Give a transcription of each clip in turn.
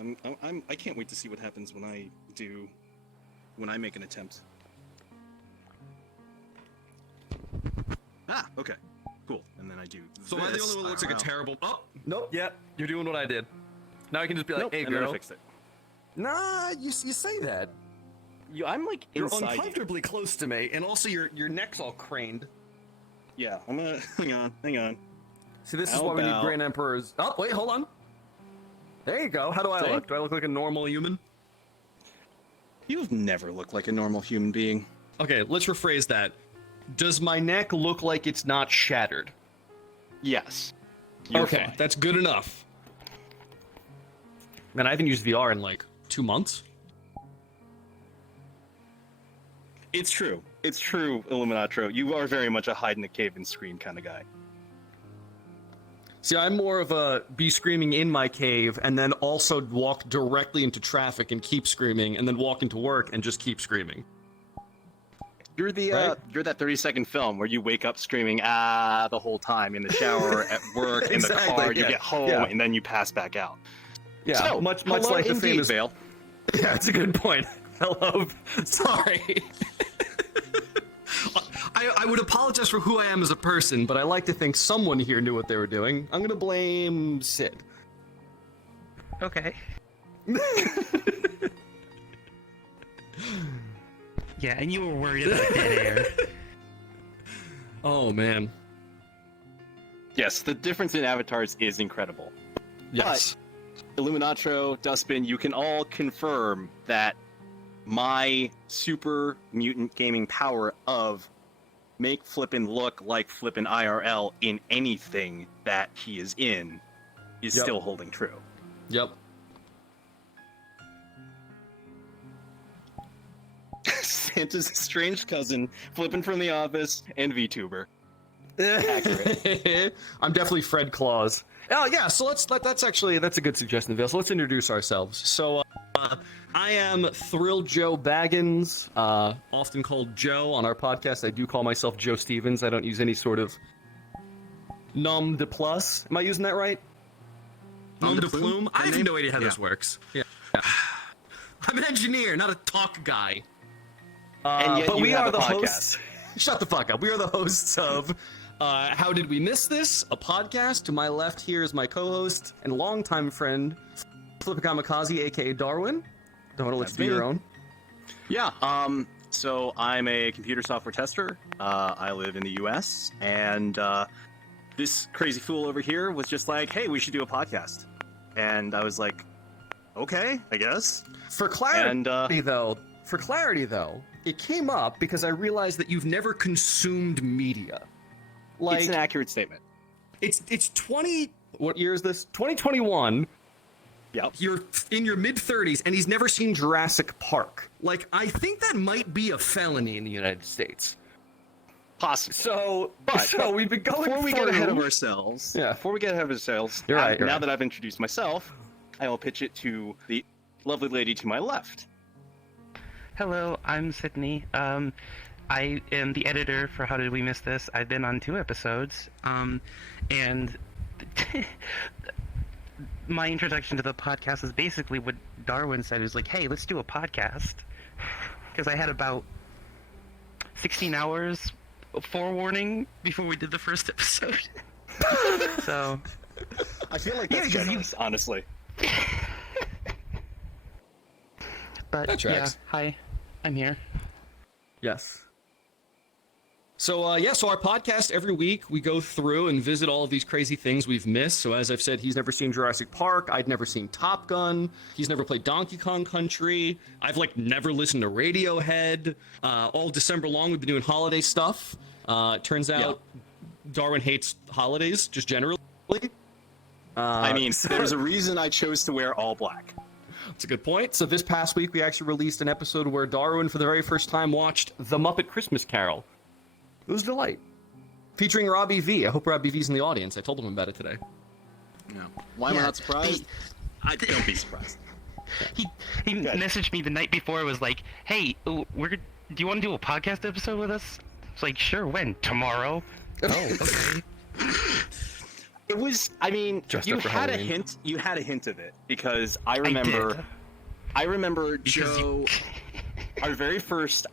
I can't wait to see what happens when I make an attempt. Ah, okay, cool. And then I do. So am I the only one that looks like a terrible? Oh, Nope. Yeah, you're doing what I did. Now I can just be like, Nope, hey, and then I girl. fixed it. Nah, you say that. I'm like You're inside you. uncomfortably close to me, and also your neck's all craned. Yeah, I'm gonna hang on. See, this is How why we need about- Grand Emperors. Oh, wait, hold on. There you go. How do I See? look? Do I look like a normal human? You've never looked like a normal human being. okay. Let's rephrase that. Does my neck look like it's not shattered? Yes. You're okay, fine. that's good enough. Man, I haven't used VR in like 2 months. It's true. It's true, Illuminatro. You are very much a hide in the cave and scream kind of guy. See, I'm more of a be screaming in my cave and then also walk directly into traffic and keep screaming and then walk into work and just keep screaming. You're the Right? you're that 30-second film where you wake up screaming the whole time in the shower, at work, in the Exactly, car. You yeah, get home yeah. and then you pass back out. Yeah, So, much hello like the indeed, famous. Vale. Yeah, that's a good point. Hello. Sorry. I would apologize for who I am as a person, but I like to think someone here knew what they were doing. I'm gonna blame Sid. Okay. Yeah, and you were worried about dead air. Oh man. Yes, the difference in avatars is incredible. Yes. Illuminatro, Dustbin, you can all confirm that my super mutant gaming power of make Flippin look like Flippin IRL in anything that he is in is Yep. still holding true. Yep. Santa's strange cousin, Flippin from the office, and VTuber. Accurate. I'm definitely Fred Claus. Oh yeah, so that's a good suggestion, Vale. So let's introduce ourselves. So I am Thrill Joe Baggins, often called Joe on our podcast. I do call myself Joe Stevens. I don't use any sort of nom de plus. Am I using that right? Nom de plume? I have no idea how this works. Yeah. I'm an engineer, not a talk guy. And yet but you we have are a the podcast. hosts. Shut the fuck up. We are the hosts of How Did We Miss This? A podcast. To my left here is my co-host and longtime friend, Flippa Kamikaze, aka Darwin. Don't want to let That's you do your me. own. Yeah, so I'm a computer software tester. I live in the US, and this crazy fool over here was just like, hey, we should do a podcast. And I was like, okay, I guess. For clarity, And, though, it came up because I realized that you've never consumed media. Like it's an accurate statement. it's 20. What year is this? 2021. Yep. You're in your mid-30s and he's never seen Jurassic Park. Like, I think that might be a felony in the United States. Possible. So, But we've been going Before we get ahead of through- ourselves, Yeah. Before we get ahead of ourselves, You're right, you're now right. that I've introduced myself, I will pitch it to the lovely lady to my left. Hello, I'm Sydney. I am the editor for How Did We Miss This? I've been on 2 episodes. And my introduction to the podcast is basically what Darwin said. He was like, hey, let's do a podcast. Because I had about 16 hours of forewarning before we did the first episode. So, I feel like Yeah, that's 'cause you- generous, honestly. but That yeah, tracks. hi, I'm here. Yes. So, so our podcast, every week, we go through and visit all of these crazy things we've missed. So, as I've said, he's never seen Jurassic Park. I'd never seen Top Gun. He's never played Donkey Kong Country. I've, never listened to Radiohead. All December long, we've been doing holiday stuff. It turns out Darwin hates holidays, just generally. I mean, there's a reason I chose to wear all black. That's a good point. So, this past week, we actually released an episode where Darwin, for the very first time, watched The Muppet Christmas Carol. It was a delight. Featuring Robbie V. I hope Robbie V's in the audience. I told him about it today. No. Why am I not surprised? Don't be surprised. He messaged me the night before. Was like, "Hey, do you want to do a podcast episode with us?" It's like, "Sure, when? Tomorrow?" Oh, okay. It was. I mean, Dressed you up for had a Halloween. hint. You had a hint of it because I did. remember Because Joe. Our very first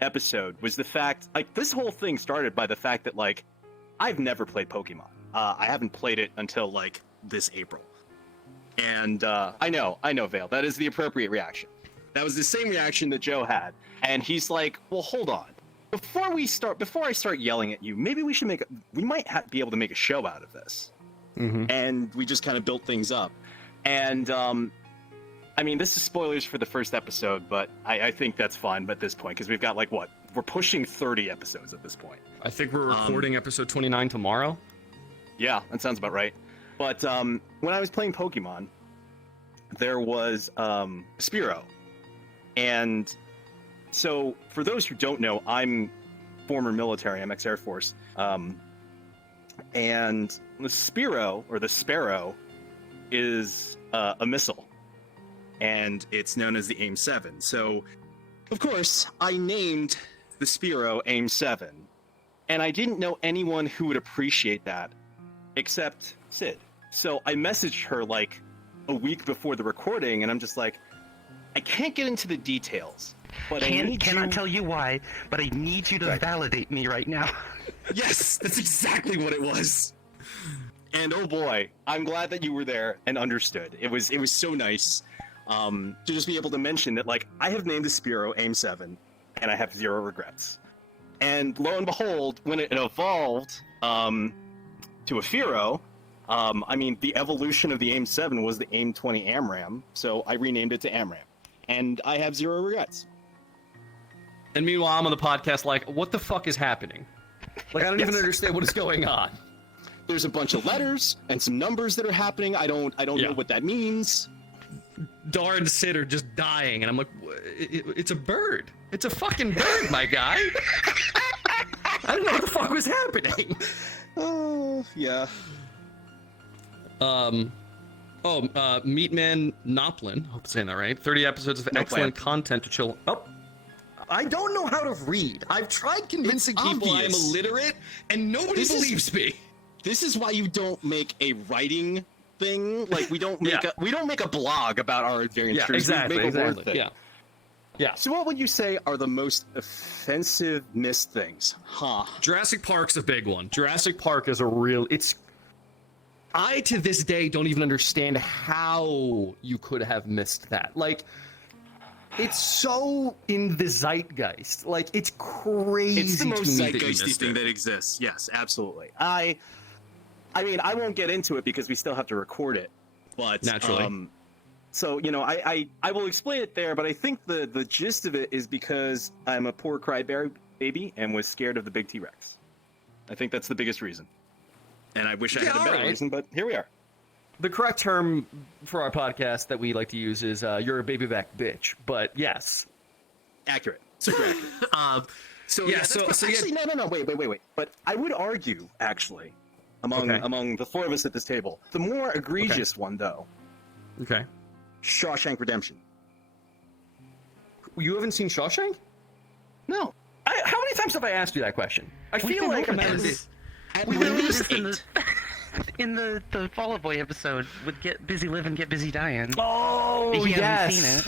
episode was the fact. Like this whole thing started by the fact that like I've never played Pokemon. I haven't played it until like this April. And I know, Vale. That is the appropriate reaction. That was the same reaction that Joe had. And he's like, "Well, hold on. Before I start yelling at you, maybe we might be able to make a show out of this." Mm-hmm. And we just kind of built things up. And I mean, this is spoilers for the first episode, but I think that's fine at this point because we've got like what? We're pushing 30 episodes at this point. I think we're recording episode 29 tomorrow. Yeah, that sounds about right. But when I was playing Pokemon, there was Spearow. And so, for those who don't know, I'm former military, I'm ex-Air Force. And the Spearow, or the Sparrow, is a missile. And it's known as the AIM-7. So, of course, I named the Spearow AIM-7. And I didn't know anyone who would appreciate that, except Sid. So I messaged her like a week before the recording, and I'm just like, I can't get into the details, but cannot tell you why, but I need you to validate me right now. Yes, that's exactly what it was. And oh boy, I'm glad that you were there and understood. It was so nice to just be able to mention that like I have named the Spearow AIM-7, and I have zero regrets. And lo and behold, when it evolved to a Fearow, I mean, the evolution of the AIM-7 was the AIM-20 AMRAM, so I renamed it to AMRAM. And I have zero regrets. And meanwhile, I'm on the podcast like, what the fuck is happening? Like, I don't even understand what is going on. There's a bunch of letters and some numbers that are happening. I don't know what that means. Dar and Sid are just dying, and I'm like, it's a bird. It's a fucking bird, my guy. I don't know what the fuck was happening. Oh, yeah. Meatman Noplin, hope I'm saying that right. 30 episodes of excellent content to chill. Oh, I don't know how to read. I've tried convincing people I'm obvious. illiterate, and nobody believes me. This is why you don't make a writing thing. Like we don't make a blog about our adventures. Yeah, exactly. We make a word Exactly. thing. Yeah. Yeah. So what would you say are the most offensive missed things? Huh. Jurassic Park's a big one. Jurassic Park is a real. I to this day don't even understand how you could have missed that. Like, it's so in the zeitgeist. Like, it's crazy. It's the most to me zeitgeisty thing that exists. Yes, absolutely. I mean, I won't get into it because we still have to record it. But naturally. So, you know, I will explain it there, but I think the gist of it is because I'm a poor crybaby baby and was scared of the big T-Rex. I think that's the biggest reason. And I wish I had a better reason, but here we are. The correct term for our podcast that we like to use is you're a baby back bitch. But yes. Accurate. Super accurate. Actually, no, wait. But I would argue, actually, among the four of us at this table, the more egregious one, though, Okay. Shawshank Redemption. You haven't seen Shawshank? No. How many times have I asked you that question? I feel like at least in the Fall Out Boy episode with Get Busy Living, Get Busy Dying. Oh, He yes. hasn't seen it.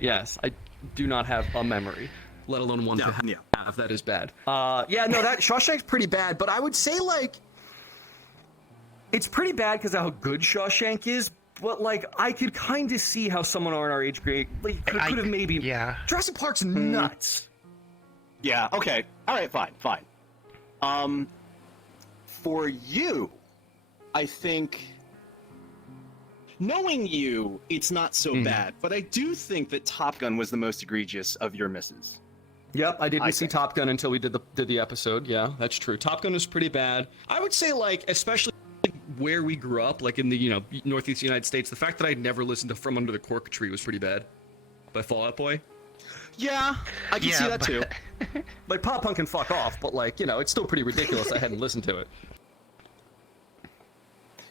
Yes, I do not have a memory, let alone one to have. Yeah. That is bad. That Shawshank's pretty bad, but I would say, like, it's pretty bad because of how good Shawshank is, but, like, I could kind of see how someone on our age grade, like, could have maybe... Yeah. Jurassic Park's nuts. Yeah, okay. All right, fine. For you, I think, knowing you, it's not so bad, but I do think that Top Gun was the most egregious of your misses. Yep, I didn't see think. Top Gun until we did the episode. Yeah, that's true. Top Gun was pretty bad. I would say, like, especially where we grew up, like in the Northeast United States, the fact that I'd never listened to From Under the Cork Tree was pretty bad. By Fall Out Boy. Yeah, I can see that too. Like, pop punk can fuck off, but, like, it's still pretty ridiculous. I hadn't listened to it.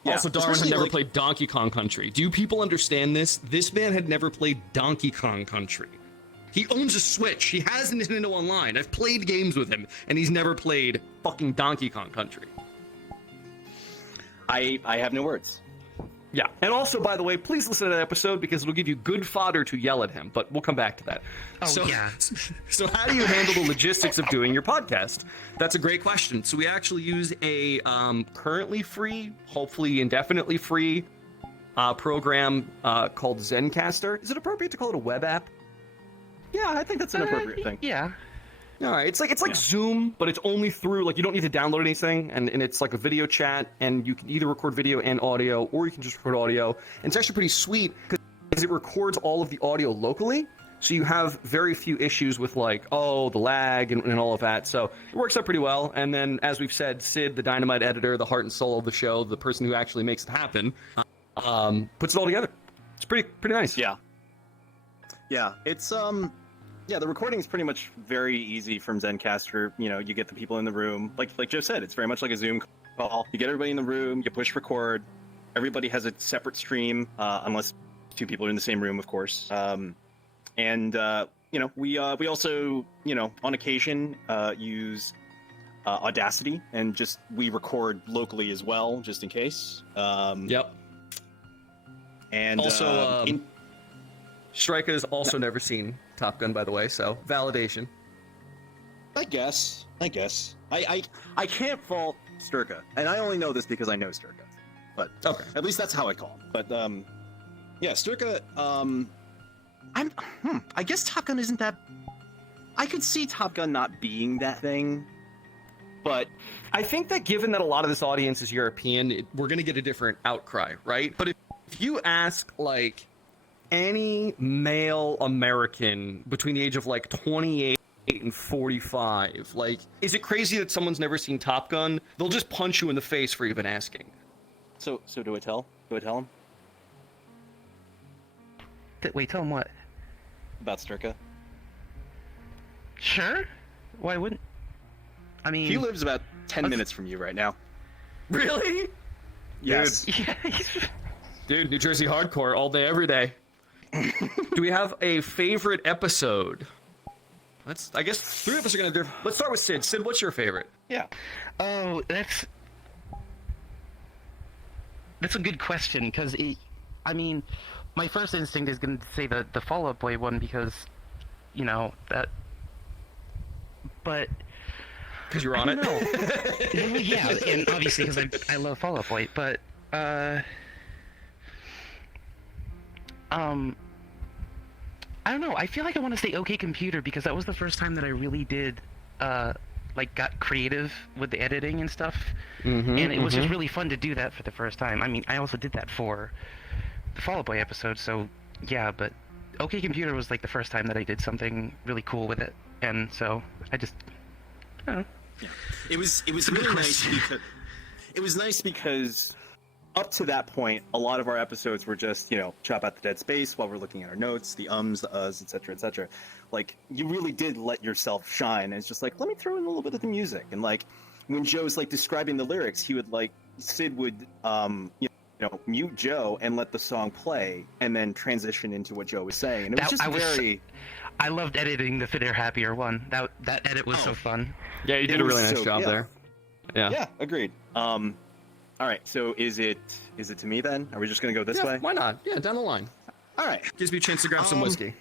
Yeah, also, Darwin had especially, never like- played Donkey Kong Country. Do people understand this? This man had never played Donkey Kong Country. He owns a Switch. He has a Nintendo Online. I've played games with him, and he's never played fucking Donkey Kong Country. I have no words. Yeah, and also, by the way, please listen to that episode because it'll give you good fodder to yell at him, but we'll come back to that. Oh, yeah. So how do you handle the logistics of doing your podcast? That's a great question. So we actually use a currently free, hopefully indefinitely free program called Zencastr. Is it appropriate to call it a web app? Yeah, I think that's an appropriate thing. Yeah. All right, it's like Zoom, but it's only through, like, you don't need to download anything, and it's like a video chat, and you can either record video and audio, or you can just record audio. And it's actually pretty sweet because it records all of the audio locally, so you have very few issues with, like, the lag and all of that. So it works out pretty well. And then, as we've said, Sid, the dynamite editor, the heart and soul of the show, the person who actually makes it happen, puts it all together. It's pretty nice. Yeah. Yeah, it's yeah, the recording is pretty much very easy from Zencastr. You know, you get the people in the room. Like Joe said, it's very much like a Zoom call. You get everybody in the room, you push record. Everybody has a separate stream, unless two people are in the same room, of course. And you know, we also, you know, on occasion use Audacity, and just we record locally as well, just in case. Yep. And also, Strika has also never seen Top Gun, by the way, so validation. I guess. I can't fault Sturka, and I only know this because I know Sturka. But Okay. at least that's how I call him. But yeah, Sturka. I guess Top Gun isn't that. I could see Top Gun not being that thing, but I think that given that a lot of this audience is European, we're going to get a different outcry, right? But if you ask, like, any male American between the age of, like, 28 and 45, like, is it crazy that someone's never seen Top Gun? They'll just punch you in the face for even asking. so do I tell? Do I tell him Wait, tell him what? about Sturka? Sure. Why wouldn't? I mean, He lives about 10 minutes from you right now. Really? Yes. yeah. Dude, New Jersey hardcore all day, every day. Do we have a favorite episode? I guess three of us are going to do. Let's start with Sid. Sid, what's your favorite? Yeah. Oh, that's a good question, because I mean, my first instinct is going to say the Fall Out Boy one, because, you know, that, but Because you're on it. no. Well, yeah, and obviously because I love Fall Out Boy, but I don't know. I feel like I want to say OK Computer, because that was the first time that I really did like got creative with the editing and stuff, and it was just really fun to do that for the first time. I mean, I also did that for the Fall Out Boy episode, so yeah. But OK Computer was like the first time that I did something really cool with it, and so I don't know. Yeah. It was really nice because up to that point, a lot of our episodes were just, you know, chop out the dead space while we're looking at our notes, the ums, the uhs, etc., etc. Like, you really did let yourself shine. And it's just like, let me throw in a little bit of the music. And like, when Joe's like describing the lyrics, he would like, Sid would, you know, mute Joe and let the song play, and then transition into what Joe was saying. And it was just very. I loved editing the Fit Air Happier one. That edit was so fun. Yeah, you did a really nice job there. Yeah. Yeah, agreed. All right, so is it to me then? Are we just gonna go this way? Why not? Yeah, down the line. All right. Gives me a chance to grab some whiskey.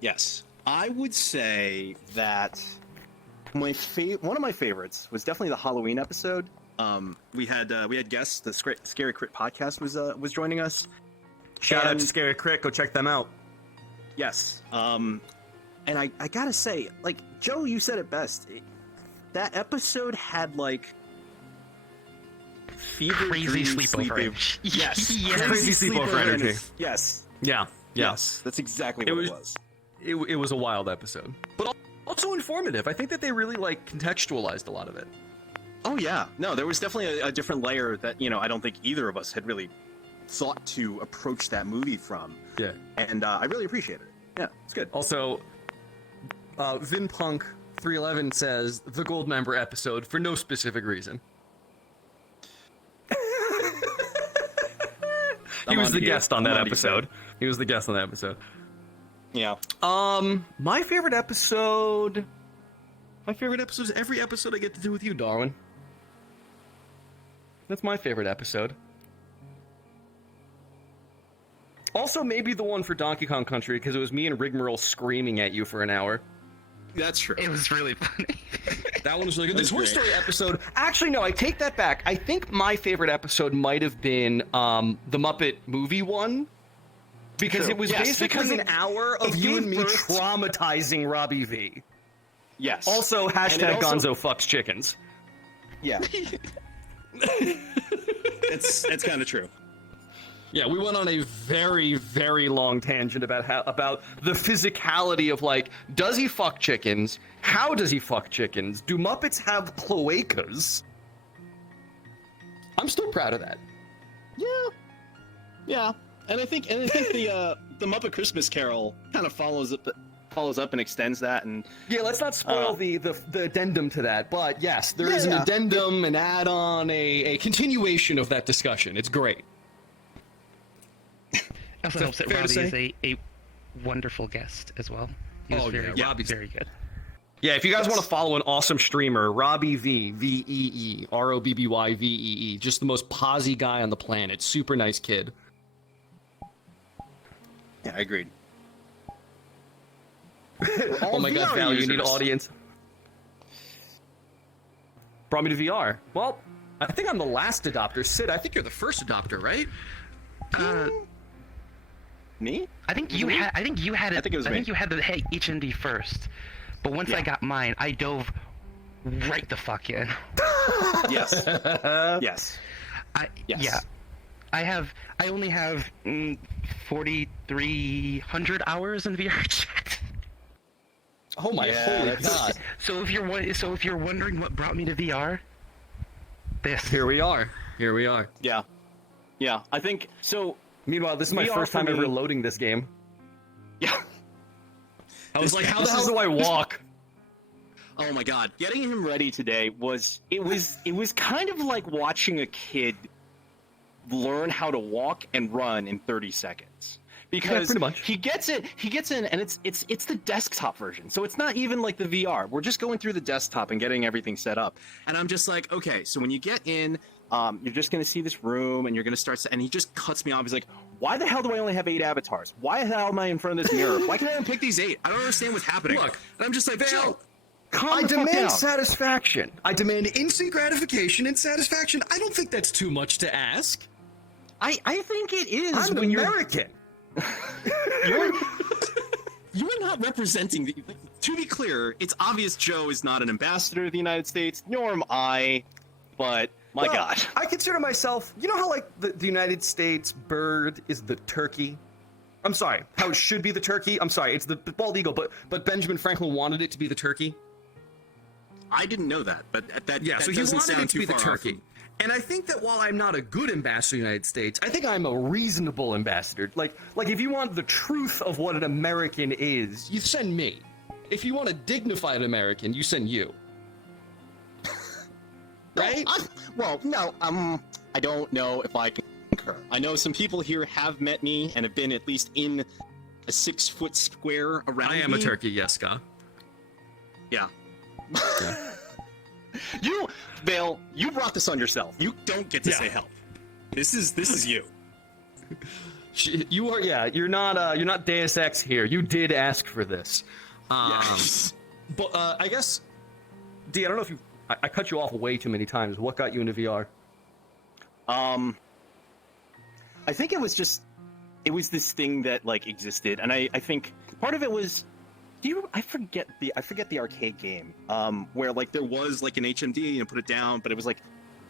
Yes, I would say that one of my favorites was definitely the Halloween episode. We had guests. The Scary Crit podcast was joining us. Shout out to Scary Crit. Go check them out. Yes. And I gotta say, like, Joe, you said it best. That episode had like Crazy sleepover. Yes. Yes. Crazy sleepover energy. Yes. Yeah. Yes. That's exactly what it was. It was a wild episode, but also informative. I think that they really like contextualized a lot of it. Oh yeah. No, there was definitely a different layer that, you know, I don't think either of us had really thought to approach that movie from. Yeah. And I really appreciated it. Yeah, it's good. Also, Vinpunk 311 says the Gold Member episode for no specific reason. He was the guest on that episode. He was the guest on that episode. Yeah. My favorite episode is every episode I get to do with you, Darwin. That's my favorite episode. Also, maybe the one for Donkey Kong Country, because it was me and Rigmarole screaming at you for an hour. That's true. It was really funny. That one was really good. The That's Toy great. Story episode. Actually, no, I take that back. I think my favorite episode might have been the Muppet movie one. Because True. it was Yes, basically because an hour of it you gave and me birth- traumatizing Robbie V. Yes. Also, hashtag also- Gonzo fucks chickens. Yeah. it's kind of true. Yeah, we went on a very, very long tangent about the physicality of, like, does he fuck chickens? How does he fuck chickens? Do Muppets have cloacas? I'm still proud of that. Yeah. And I think the Muppet Christmas Carol kind of follows up and extends that. And Yeah, let's not spoil the addendum to that, but yes, there is an Yeah. addendum, an add-on, a continuation of that discussion. It's great. Also Is that helps that fair to Robbie is say? a wonderful guest as well. He was Oh, very, yeah, Robbie's- very good. Yeah, if you guys want to follow an awesome streamer, Robbie V, V-E-E, R-O-B-B-Y-V-E-E, just the most posy guy on the planet. Super nice kid. yeah, I agreed. Oh my god, VR Val, you need users. audience. Brought me to VR. Well, I think I'm the last adopter. Sid, I think you're the first adopter, right? Me? I think you had. I think you had it. I think it was I think me. you had the HMD first, but once I Yeah. got mine, I dove right the fuck in. Yes. Yes. Yes. Yeah. I only have 4,300 hours in VR chat. Oh my Yeah, holy that's- god. So if you're wondering what brought me to VR, this. Here we are. Here we are. Yeah. Yeah. I think so. Meanwhile, this is my VR first for time me- ever loading this game. Yeah. I was like, how the this hell is- do I walk? Oh my god, getting him ready today was kind of like watching a kid learn how to walk and run in 30 seconds. Because pretty much. he gets in and it's the desktop version. So it's not even like the VR. We're just going through the desktop and getting everything set up. And I'm just like, okay, so when you get in, you're just gonna see this room and you're gonna start and he just cuts me off. He's like, why the hell do I only have 8 avatars? Why the hell am I in front of this mirror? Why can't I pick these 8? I don't understand what's happening. Look, and I'm just like, Joe, I the fuck demand down. satisfaction. I demand instant gratification and satisfaction. I don't think that's too much to ask. I think it is I'm an when American. you're not representing the, to be clear, it's obvious Joe is not an ambassador of the United States, nor am I, but my Well, god. I consider myself, you know how like the United States bird is the turkey? I'm sorry, how it should be the turkey? I'm sorry, it's the bald eagle, but Benjamin Franklin wanted it to be the turkey. I didn't know that, but that Yeah, that so he doesn't wanted sound it to too be the far off turkey. from- And I think that while I'm not a good ambassador of the United States, I think I'm a reasonable ambassador. Like if you want the truth of what an American is, you send me. If you want a dignified American, you send you. Right? I don't know if I can concur. I know some people here have met me and have been at least in a 6-foot square around I am a me. turkey, yes, Ska. Yeah. Vale, you brought this on yourself. You don't get to Yeah. say help. This is you. You are, yeah. You're not Deus Ex here. You did ask for this. But I guess, D, I don't know if I cut you off way too many times. What got you into VR? I think it was this thing that like existed, and I think part of it was, I forget the arcade game, where like there was like an HMD, you know, put it down, but it was like,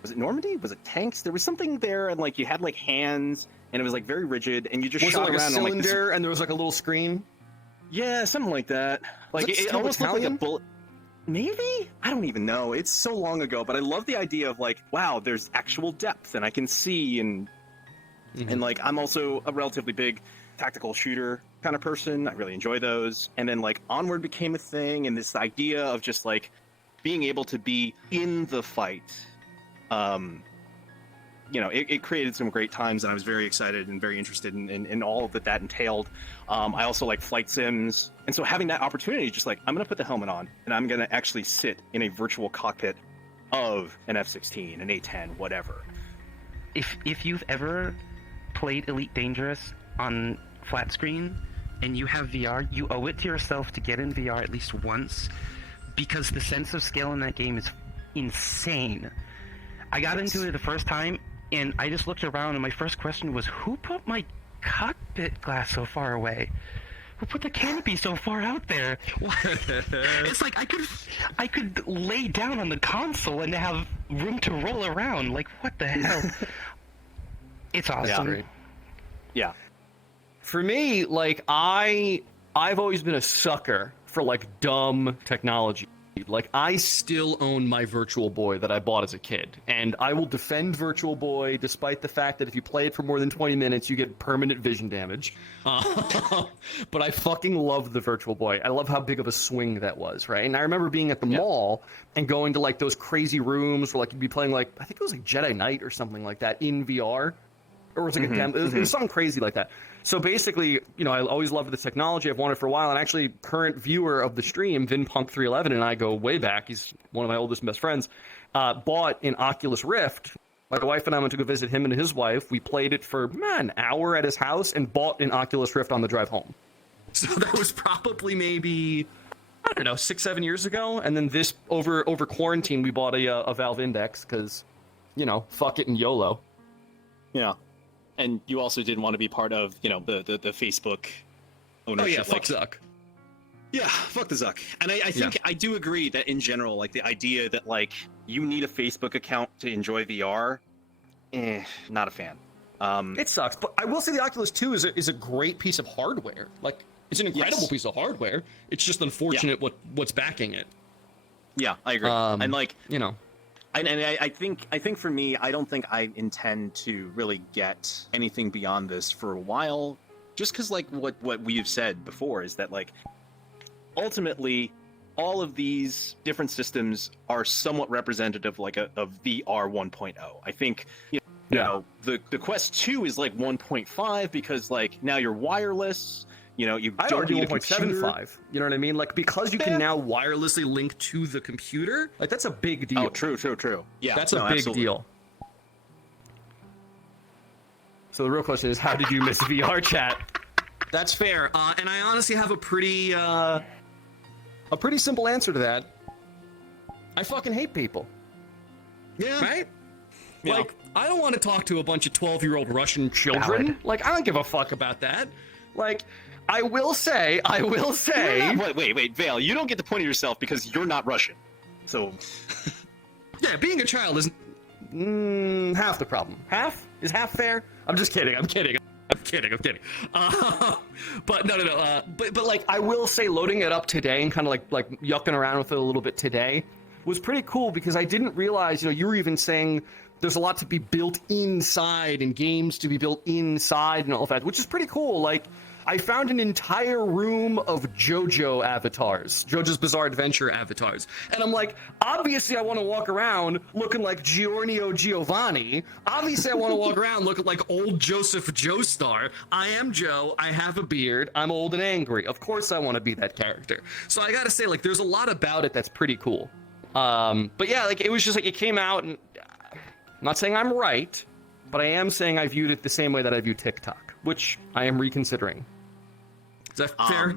was it Normandy? Was it tanks? There was something there, and like you had like hands, and it was like very rigid, and you just Was it shot like a around on, like, this- cylinder and there was like a little screen? yeah, something like that. Like that it still almost looked like a Italian? bullet. Maybe? I don't even know. It's so long ago, but I love the idea of like, wow, there's actual depth and I can see and like I'm also a relatively big tactical shooter kind of person. I really enjoy those. And then like Onward became a thing and this idea of just like being able to be in the fight. You know, it created some great times and I was very excited and very interested in all that entailed. I also like flight sims. And so having that opportunity, just like, I'm going to put the helmet on and I'm going to actually sit in a virtual cockpit of an F-16, an A-10, whatever. if you've ever played Elite Dangerous on flat screen and you have VR, you owe it to yourself to get in VR at least once, because the sense of scale in that game is insane. I got into it the first time, and I just looked around, and my first question was, who put my cockpit glass so far away? Who put the canopy so far out there? It's like I could lay down on the console and have room to roll around. Like, what the hell? It's awesome. Yeah. Yeah. For me, like I've always been a sucker for like dumb technology. Like I still own my Virtual Boy that I bought as a kid, and I will defend Virtual Boy despite the fact that if you play it for more than 20 minutes, you get permanent vision damage. But I fucking love the Virtual Boy. I love how big of a swing that was, right? And I remember being at the mall and going to like those crazy rooms where like you'd be playing like, I think it was like Jedi Knight or something like that in VR. Or it was like a demo. It was something crazy like that. So basically, you know, I always loved the technology. I've wanted it for a while. And actually, current viewer of the stream, VinPunk311, and I go way back. He's one of my oldest best friends. Bought an Oculus Rift. My wife and I went to go visit him and his wife. We played it for an hour at his house and bought an Oculus Rift on the drive home. So that was probably maybe, I don't know, 6-7 years ago. And then this over quarantine, we bought a Valve Index because, you know, fuck it and YOLO. Yeah. And you also didn't want to be part of, you know, the Facebook ownership. Oh yeah, fuck Zuck. Yeah, fuck the Zuck. And I think I do agree that in general, like the idea that like you need a Facebook account to enjoy VR, not a fan. It sucks, but I will say the Oculus 2 is a great piece of hardware. Like it's an incredible piece of hardware. It's just unfortunate what's backing it. Yeah, I agree. And like, you know. And I think for me, I don't think I intend to really get anything beyond this for a while, just because like what we've said before is that like ultimately all of these different systems are somewhat representative like of VR 1.0. I think you know the Quest 2 is like 1.5 because like now you're wireless. You know, you don't need a computer. 1.75. You know what I mean? Like, because you can now wirelessly link to the computer, like, that's a big deal. Oh, true. Yeah, that's a big deal. So the real question is, how did you miss VR chat? That's fair. And I honestly have a pretty simple answer to that. I fucking hate people. Yeah. Right? Yeah. Like, I don't want to talk to a bunch of 12-year-old Russian children. Valid. Like, I don't give a fuck about that. Like, I will say. Wait, Vale, you don't get to point at yourself because you're not Russian. So. Yeah, being a child is half the problem. Half? Is half fair? I'm just kidding. I'm kidding. But no. But like, I will say loading it up today and kind of like yucking around with it a little bit today was pretty cool because I didn't realize, you know, you were even saying there's a lot to be built inside and games to be built inside and all of that, which is pretty cool. Like, I found an entire room of JoJo avatars, JoJo's Bizarre Adventure avatars. And I'm like, obviously I want to walk around looking like Giorgio Giovanni. Obviously I want to walk around looking like old Joseph Joestar. I am Joe, I have a beard, I'm old and angry. Of course I want to be that character. So I gotta say, like, there's a lot about it that's pretty cool. But yeah, like, it was just like, it came out, and I'm not saying I'm right, but I am saying I viewed it the same way that I view TikTok, which I am reconsidering. Is that fair?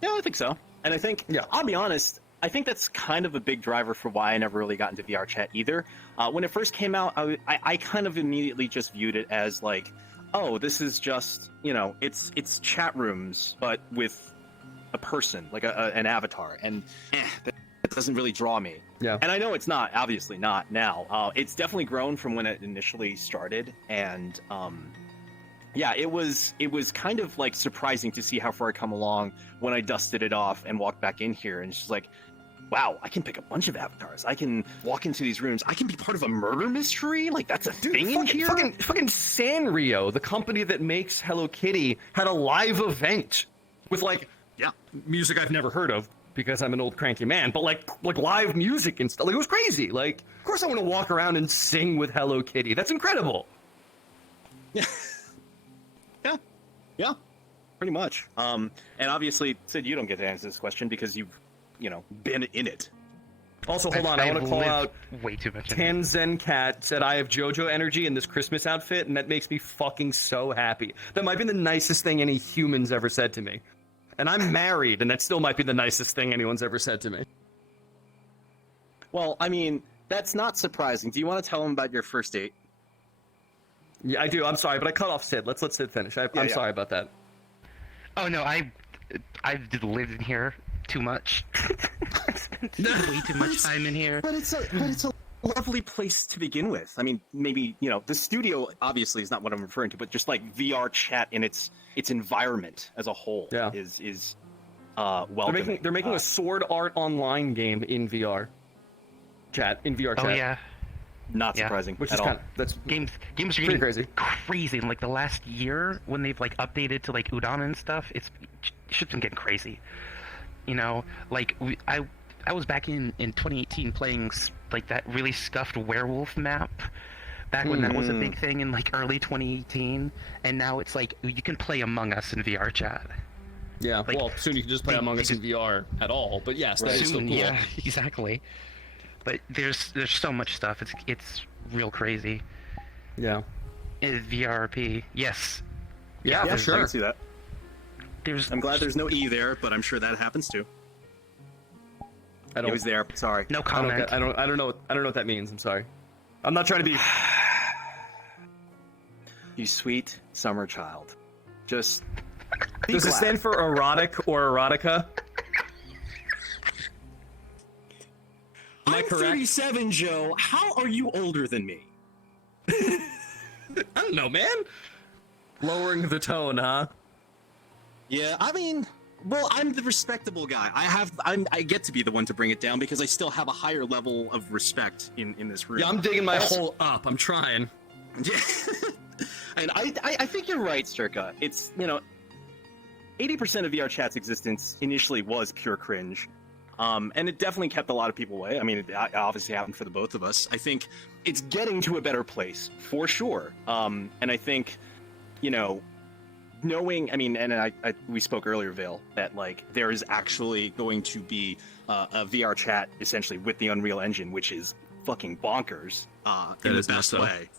Yeah, I think so. And I think, I'll be honest, I think that's kind of a big driver for why I never really got into VR chat either. When it first came out, I kind of immediately just viewed it as like, oh, this is just, you know, it's chat rooms, but with a person, like an avatar. And that doesn't really draw me. Yeah. And I know it's not, obviously not now. It's definitely grown from when it initially started. And, yeah, it was kind of like surprising to see how far I come along when I dusted it off and walked back in here, and it's just like, wow, I can pick a bunch of avatars. I can walk into these rooms. I can be part of a murder mystery. Like, that's a thing in here. Fucking Sanrio, the company that makes Hello Kitty, had a live event with like music I've never heard of because I'm an old cranky man, but like live music and stuff. Like, it was crazy. Like, of course I want to walk around and sing with Hello Kitty. That's incredible. Yeah. Yeah, pretty much. And obviously, Sid, you don't get to answer this question because you've, you know, been in it. Also, hold on, I want to call lived out way too much. in it. Tanzen Cat said, I have JoJo energy in this Christmas outfit, and that makes me fucking so happy. That might be the nicest thing any human's ever said to me. And I'm married, and that still might be the nicest thing anyone's ever said to me. Well, I mean, that's not surprising. Do you want to tell him about your first date? Yeah, I do. I'm sorry, but I cut off Sid. Let's let Sid finish. I'm sorry about that. Oh no, I've just lived in here too much. I spent way too much time in here. But it's a lovely place to begin with. I mean, maybe, you know, the studio obviously is not what I'm referring to, but just like VR chat in its environment as a whole is welcoming. They're making a Sword Art Online game in VR. In VR chat. Oh yeah. Not surprising Which at is all. kind of, that's Games are pretty getting crazy. crazy in like the last year when they've like updated to like Udon and stuff. Shit's been getting crazy. You know, like I was back in 2018 playing like that really scuffed werewolf map back when that was a big thing in like early 2018, and now it's like you can play Among Us in VR chat. Yeah, Like, well, soon you can just play Among Us in VR at all, but yes, that is still Soon, cool. yeah, exactly. But there's so much stuff. It's real crazy. Yeah. VRP, yes. Yeah, for I sure. can see that. I'm glad there's no E there, but I'm sure that happens too. I don't. It was there. Sorry. no comment. I don't know what that means. I'm sorry. I'm not trying to be. You sweet summer child. Just. Does it stand for erotic or erotica? Am I I'm correct? 37, Joe. How are you older than me? I don't know, man. Lowering the tone, huh? Yeah, I mean, well, I'm the respectable guy. I get to be the one to bring it down because I still have a higher level of respect in this room. Yeah, I'm digging my hole up. I'm trying. And I think you're right, Circa. It's, you know, 80% of VR chat's existence initially was pure cringe. And it definitely kept a lot of people away. I mean, it obviously happened for the both of us. I think it's getting to a better place, for sure. And I think, you know, knowing, I mean, and we spoke earlier, Vale, that, like, there is actually going to be a VR chat, essentially, with the Unreal Engine, which is fucking bonkers in the best way.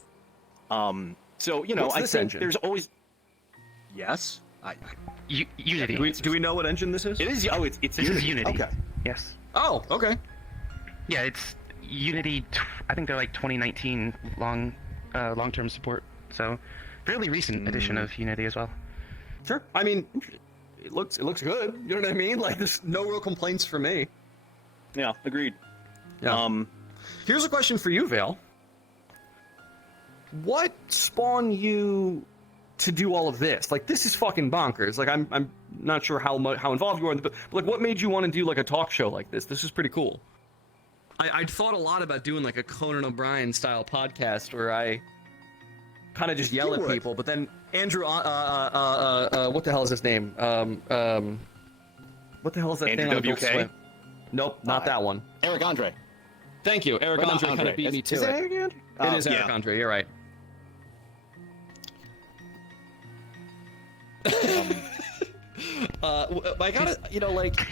So, you know, What's I this think engine? there's always... Yes? Unity. Do we know what engine this is? It is... Oh, it's This is Unity. Okay. Yes. Oh, okay. Yeah, it's Unity. I think they're like 2019 long-term support. So, fairly recent edition of Unity as well. Sure. I mean, it looks good. You know what I mean? Like, there's no real complaints for me. Yeah, agreed. Yeah. Here's a question for you, Vale. What spawned you to do all of this? Like, this is fucking bonkers. Like, I'm not sure how involved you are, but like, what made you want to do like a talk show like this? This is pretty cool. I'd thought a lot about doing like a Conan O'Brien style podcast where I kind of just yell at people, but then Andrew, what the hell is his name? What the hell is that Andrew thing on Adult WK? Swim? Nope, not that one. Eric Andre. Thank you, Eric Or not Andre kind Andre. of beat me to Is it. it Eric Andre? It is Eric Yeah. Andre. You're right. I gotta, you know, like.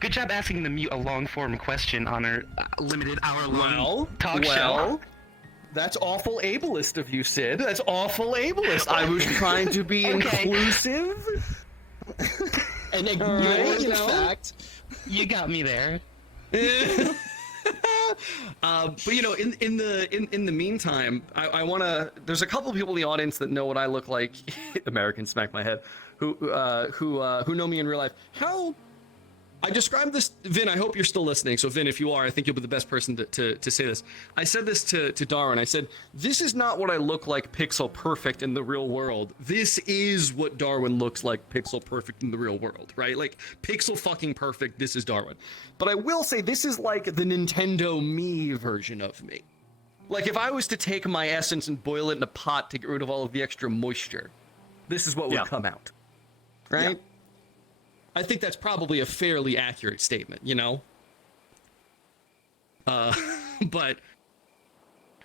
Good job asking the mute a long-form question on our limited hour-long talk show. That's awful ableist of you, Sid. That's awful ableist. I was trying to be Okay. inclusive. And Alright, the you know. fact. You got me there. But you know, in the meantime, I want to. There's a couple people in the audience that know what I look like. American smack my head. Who know me in real life. How I described this, Vin. I hope you're still listening. So Vin, if you are, I think you'll be the best person to say this. I said this to Darwin. I said, this is not what I look like pixel perfect in the real world. This is what Darwin looks like pixel perfect in the real world, right? Like pixel fucking perfect. This is Darwin. But I will say this is like the Nintendo Me version of me. Like if I was to take my essence and boil it in a pot to get rid of all of the extra moisture, this is what would come out. Right? Yeah. I think that's probably a fairly accurate statement, you know? But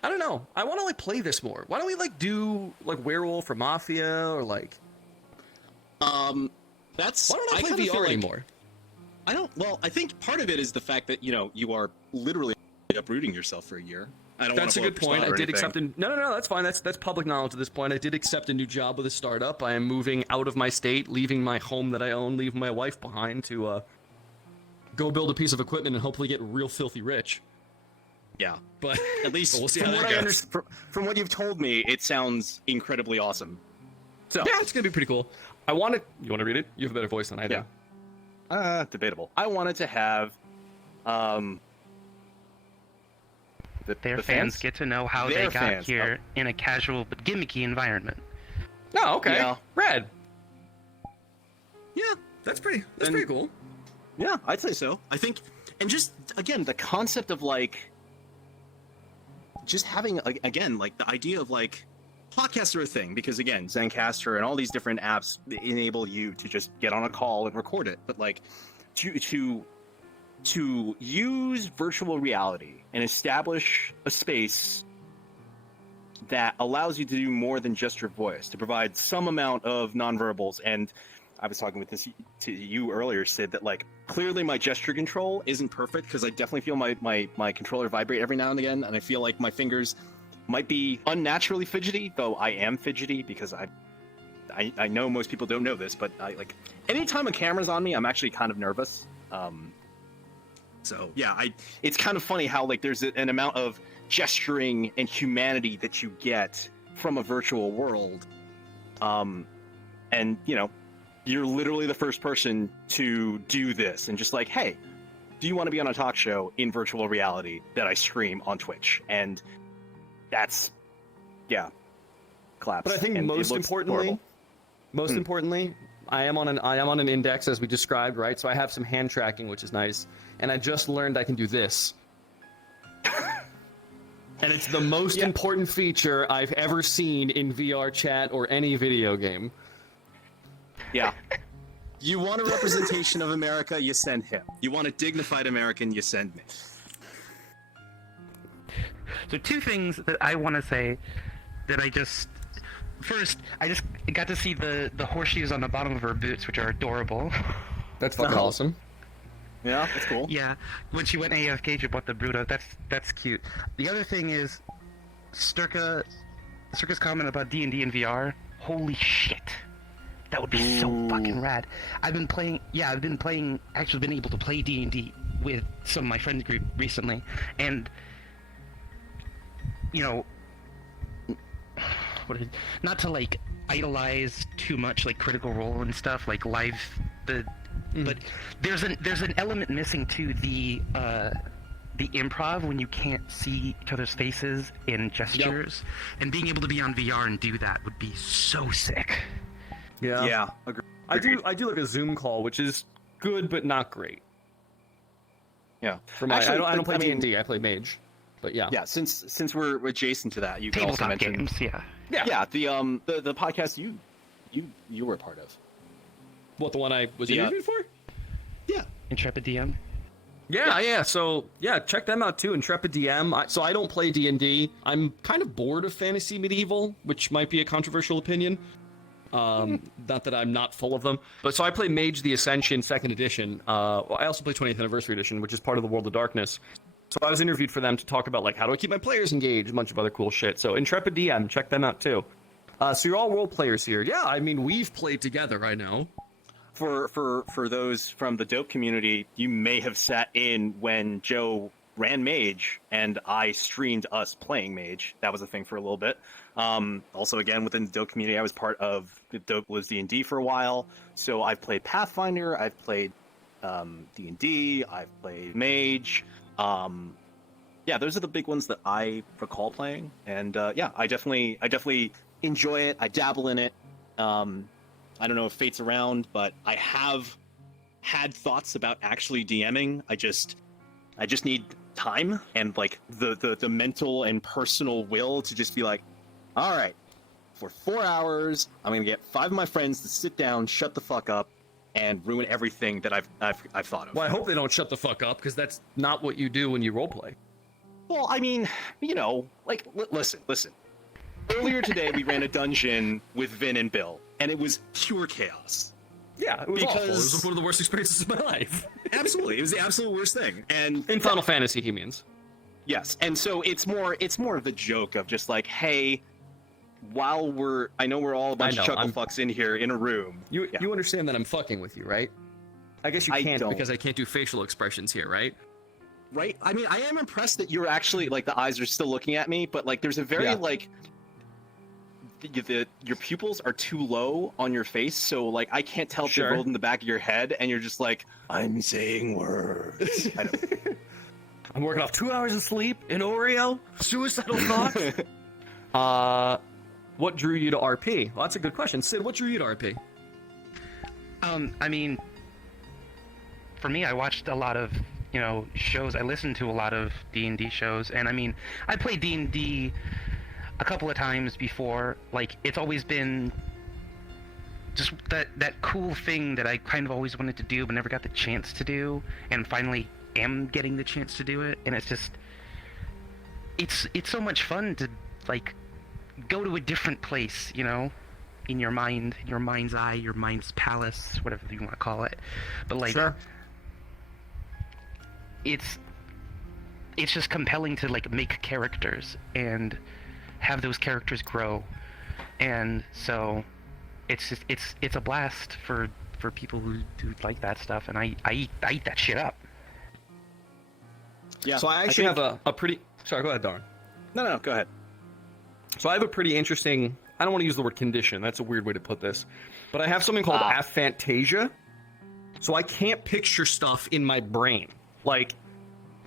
I don't know. I want to like play this more. Why don't we like do like Werewolf or Mafia or like That's why don't I play kinda VR feel like, anymore? I don't. Well, I think part of it is the fact that you are literally uprooting yourself for a year. I don't. That's a wanna good blow up your point. spot I or did anything. accept no, that's fine. That's public knowledge at this point. I did accept a new job with a startup. I am moving out of my state, leaving my home that I own, leaving my wife behind to go build a piece of equipment and hopefully get real filthy rich. Yeah, But at least we'll see from how what that I goes. from what you've told me, it sounds incredibly awesome. So Yeah, it's gonna be pretty cool. You want to read it? You have a better voice than I do. Yeah. Debatable. I wanted to have Their the fans get to know how they Their got fans, here in a casual but gimmicky environment. Oh, okay. Yeah. Rad. Yeah, That's pretty cool. yeah, I'd say so. I think, and just again, the concept of like, just having again, like the idea of like, podcasts are a thing because again, Zencaster and all these different apps enable you to just get on a call and record it. But like, to use virtual reality and establish a space that allows you to do more than just your voice, to provide some amount of nonverbals. And I was talking with this to you earlier, Sid, that like clearly my gesture control isn't perfect because I definitely feel my controller vibrate every now and again, and I feel like my fingers might be unnaturally fidgety, though I am fidgety because I know most people don't know this, but I like anytime a camera's on me, I'm actually kind of nervous. So yeah, it's kind of funny how like there's an amount of gesturing and humanity that you get from a virtual world, and you're literally the first person to do this, and just like, hey, do you want to be on a talk show in virtual reality that I stream on Twitch? And that's claps. But I think And it most looks importantly, adorable. I am on an index as we described, right? So I have some hand tracking, which is nice, and I just learned I can do this. And it's the most important feature I've ever seen in VR chat or any video game. Yeah. You want a representation of America, you send him. You want a dignified American, you send me. So two things that I want to say that first, I just got to see the horseshoes on the bottom of her boots, which are adorable. That's fucking awesome. Yeah, that's cool. Yeah, when she went AFK, she bought the Bruto. That's cute. The other thing is, Circa's comment about D&D and VR. Holy shit, that would be so fucking rad. I've been actually been able to play D&D with some of my friends group recently, and not to like idolize too much like Critical Role and stuff like live but there's an element missing to the improv when you can't see each other's faces and gestures, and being able to be on VR and do that would be so sick. Yeah. Agreed. I do like a Zoom call, which is good but not great. Yeah. For my, Actually, I don't play I mean- D&D, I play Mage. But yeah. Yeah, since we're adjacent to that, you can also Tabletop mention games, yeah. Yeah, the podcast you were a part of. What, the one I was Yeah. interviewed for? Yeah. Intrepid DM. Yeah. So yeah, check them out too. Intrepid DM. So I don't play D&D. I'm kind of bored of fantasy medieval, which might be a controversial opinion. Not that I'm not full of them, but so I play Mage the Ascension 2nd edition. I also play 20th Anniversary Edition, which is part of the World of Darkness. So I was interviewed for them to talk about like how do I keep my players engaged, a bunch of other cool shit. So Intrepid DM, check them out too. So you're all role players here. Yeah, I mean we've played together. I know. For those from the dope community, you may have sat in when Joe ran Mage and I streamed us playing Mage. That was a thing for a little bit. Also, again, within the dope community, I was part of the Dope Lives D&D for a while. So I've played Pathfinder, I've played D&D, I've played Mage. Yeah, those are the big ones that I recall playing. And yeah, I definitely enjoy it. I dabble in it. I don't know if Fate's around, but I have had thoughts about actually DMing. I just need time and like the mental and personal will to just be like, all right, for 4 hours, I'm gonna get 5 of my friends to sit down, shut the fuck up, and ruin everything that I've thought of. Well, I hope they don't shut the fuck up because that's not what you do when you roleplay. Well, I mean, like listen. Earlier today, we ran a dungeon with Vin and Bill, and it was pure chaos. Yeah, it was awful. It Because- was one of the worst experiences of my life. Absolutely, it was the absolute worst thing. And In Final Fantasy, he means. yes, and so it's more of the joke of just like, hey, while I know we're all a bunch of chuckle fucks in here in a room. You understand that I'm fucking with you, right? I guess you I can't don't. because I can't do facial expressions here, right? Right? I mean, I am impressed that you're actually like the eyes are still looking at me, but like there's a very like your pupils are too low on your face, so like I can't tell if Sure. they're rolled in the back of your head, and you're just like, I'm saying words. I don't... I'm working off 2 hours of sleep, an Oreo, suicidal thoughts. What drew you to RP? Well, that's a good question. Sid, what drew you to RP? I mean, for me, I watched a lot of, shows. I listened to a lot of D&D shows, and I mean, I played D&D a couple of times before. Like, it's always been just that cool thing that I kind of always wanted to do, but never got the chance to do, and finally am getting the chance to do it. And it's just, it's so much fun to like go to a different place, in your mind, your mind's eye, your mind's palace, whatever you want to call it. But like, Sure. it's just compelling to like make characters and have those characters grow, and so it's just it's a blast for people who like that stuff, and I eat that shit up. Yeah. So I actually have a pretty... Sorry, go ahead, Darwin. No, go ahead. So I have a pretty interesting... I don't want to use the word condition. That's a weird way to put this. But I have something called aphantasia. So I can't picture stuff in my brain. Like,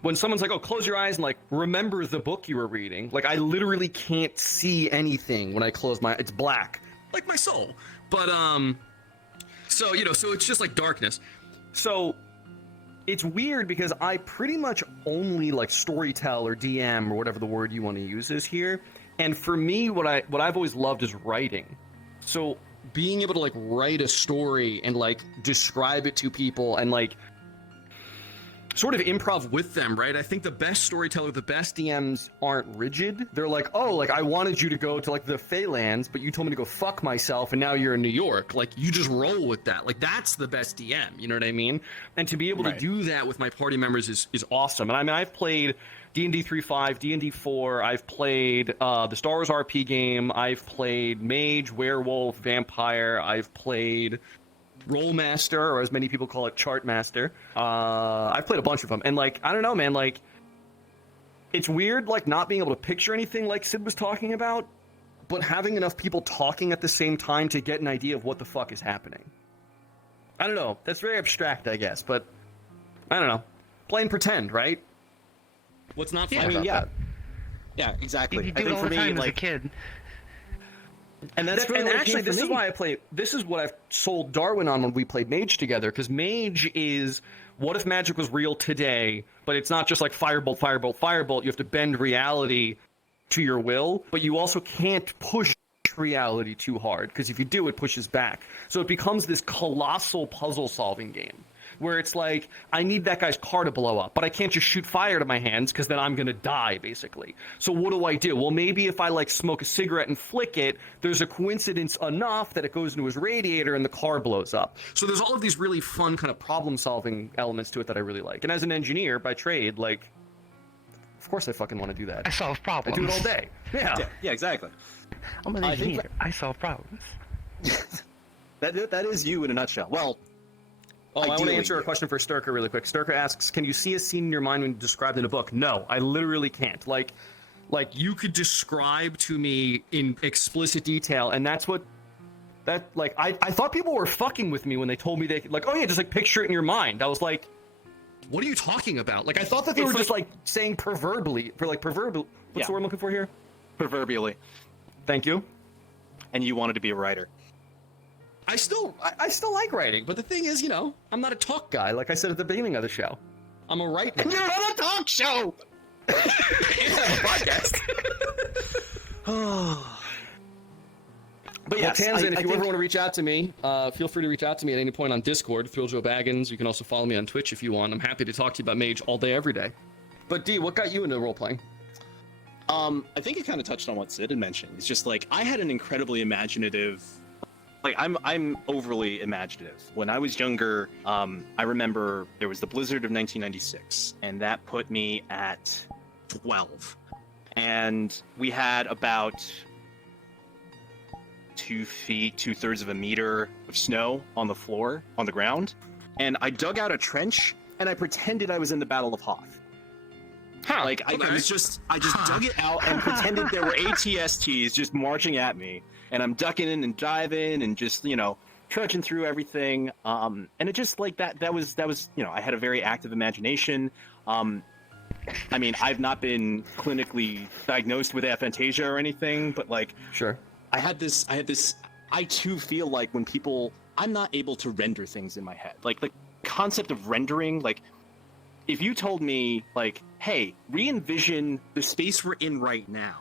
when someone's like, oh, close your eyes and, like, remember the book you were reading. Like, I literally can't see anything when I close my... It's black. Like my soul. But, so, so it's just like darkness. So... It's weird because I pretty much only like storytell or DM or whatever the word you want to use is here. And for me, what I've always loved is writing. So being able to like write a story and like describe it to people and like sort of improv with them, right? I think the best storyteller, the best DMs aren't rigid. They're like, oh, like I wanted you to go to like the Feylands, but you told me to go fuck myself and now you're in New York. Like you just roll with that. Like that's the best DM, you know what I mean? And to be able to do that with my party members is awesome. And I mean, I've played D&D 3.5, D&D 4, I've played the Star Wars RP game, I've played Mage, Werewolf, Vampire, I've played Rollmaster, or as many people call it, Chartmaster. I've played a bunch of them, and like, I don't know, man, like, it's weird, like, not being able to picture anything like Sid was talking about, but having enough people talking at the same time to get an idea of what the fuck is happening. I don't know, that's very abstract, I guess, but, I don't know. Playing pretend, right? What's not fun about that? Yeah, exactly. You I do it think all for the me, time as a like, kid. And that's really and what it actually came this for is me. why I play. This is what I've sold Darwin on when we played Mage together. Because Mage is what if magic was real today, but it's not just like firebolt, firebolt, firebolt. You have to bend reality to your will, but you also can't push reality too hard because if you do, it pushes back. So it becomes this colossal puzzle-solving game. Where it's like, I need that guy's car to blow up, but I can't just shoot fire to my hands because then I'm going to die, basically. So what do? Well, maybe if I, like, smoke a cigarette and flick it, there's a coincidence enough that it goes into his radiator and the car blows up. So there's all of these really fun kind of problem-solving elements to it that I really like. And as an engineer by trade, like, of course I fucking want to do that. I solve problems. I do it all day. yeah, exactly. I'm an I think engineer. I solve problems. That is you in a nutshell. Well, I want to ideally, answer a question for Sturker really quick. Sturker asks, can you see a scene in your mind when described in a book? No, I literally can't. Like you could describe to me in explicit detail, and that's what... I thought people were fucking with me when they told me they... Like, oh yeah, just like picture it in your mind. I was like, what are you talking about? Like, I thought that they were just like saying proverbially... What's the word I'm looking for here? Proverbially. Thank you. And you wanted to be a writer. I still like writing, but the thing is, I'm not a talk guy, like I said at the beginning of the show. I'm a writer. You're on a talk show! It's a podcast. But yes, Tanzan, if I you ever think- want to reach out to me, feel free to reach out to me at any point on Discord, Thrill Joe Baggins. You can also follow me on Twitch if you want. I'm happy to talk to you about Mage all day, every day. But D, what got you into role-playing? I think it kind of touched on what Sid had mentioned. It's just like, I had an incredibly imaginative like I'm overly imaginative. When I was younger, I remember there was the blizzard of 1996, and that put me at 12, and we had about 2 feet, 2/3 of a meter of snow on the floor, on the ground, and I dug out a trench and I pretended I was in the Battle of Hoth. Huh, Like I just dug it out and pretended there were ATSTs just marching at me, and I'm ducking in and diving and just trudging through everything. And it just like that was I had a very active imagination. I mean, I've not been clinically diagnosed with aphantasia or anything, but like Sure. I had this I too feel like when people I'm not able to render things in my head. Like the concept of rendering, like if you told me like, hey, re-envision the space we're in right now,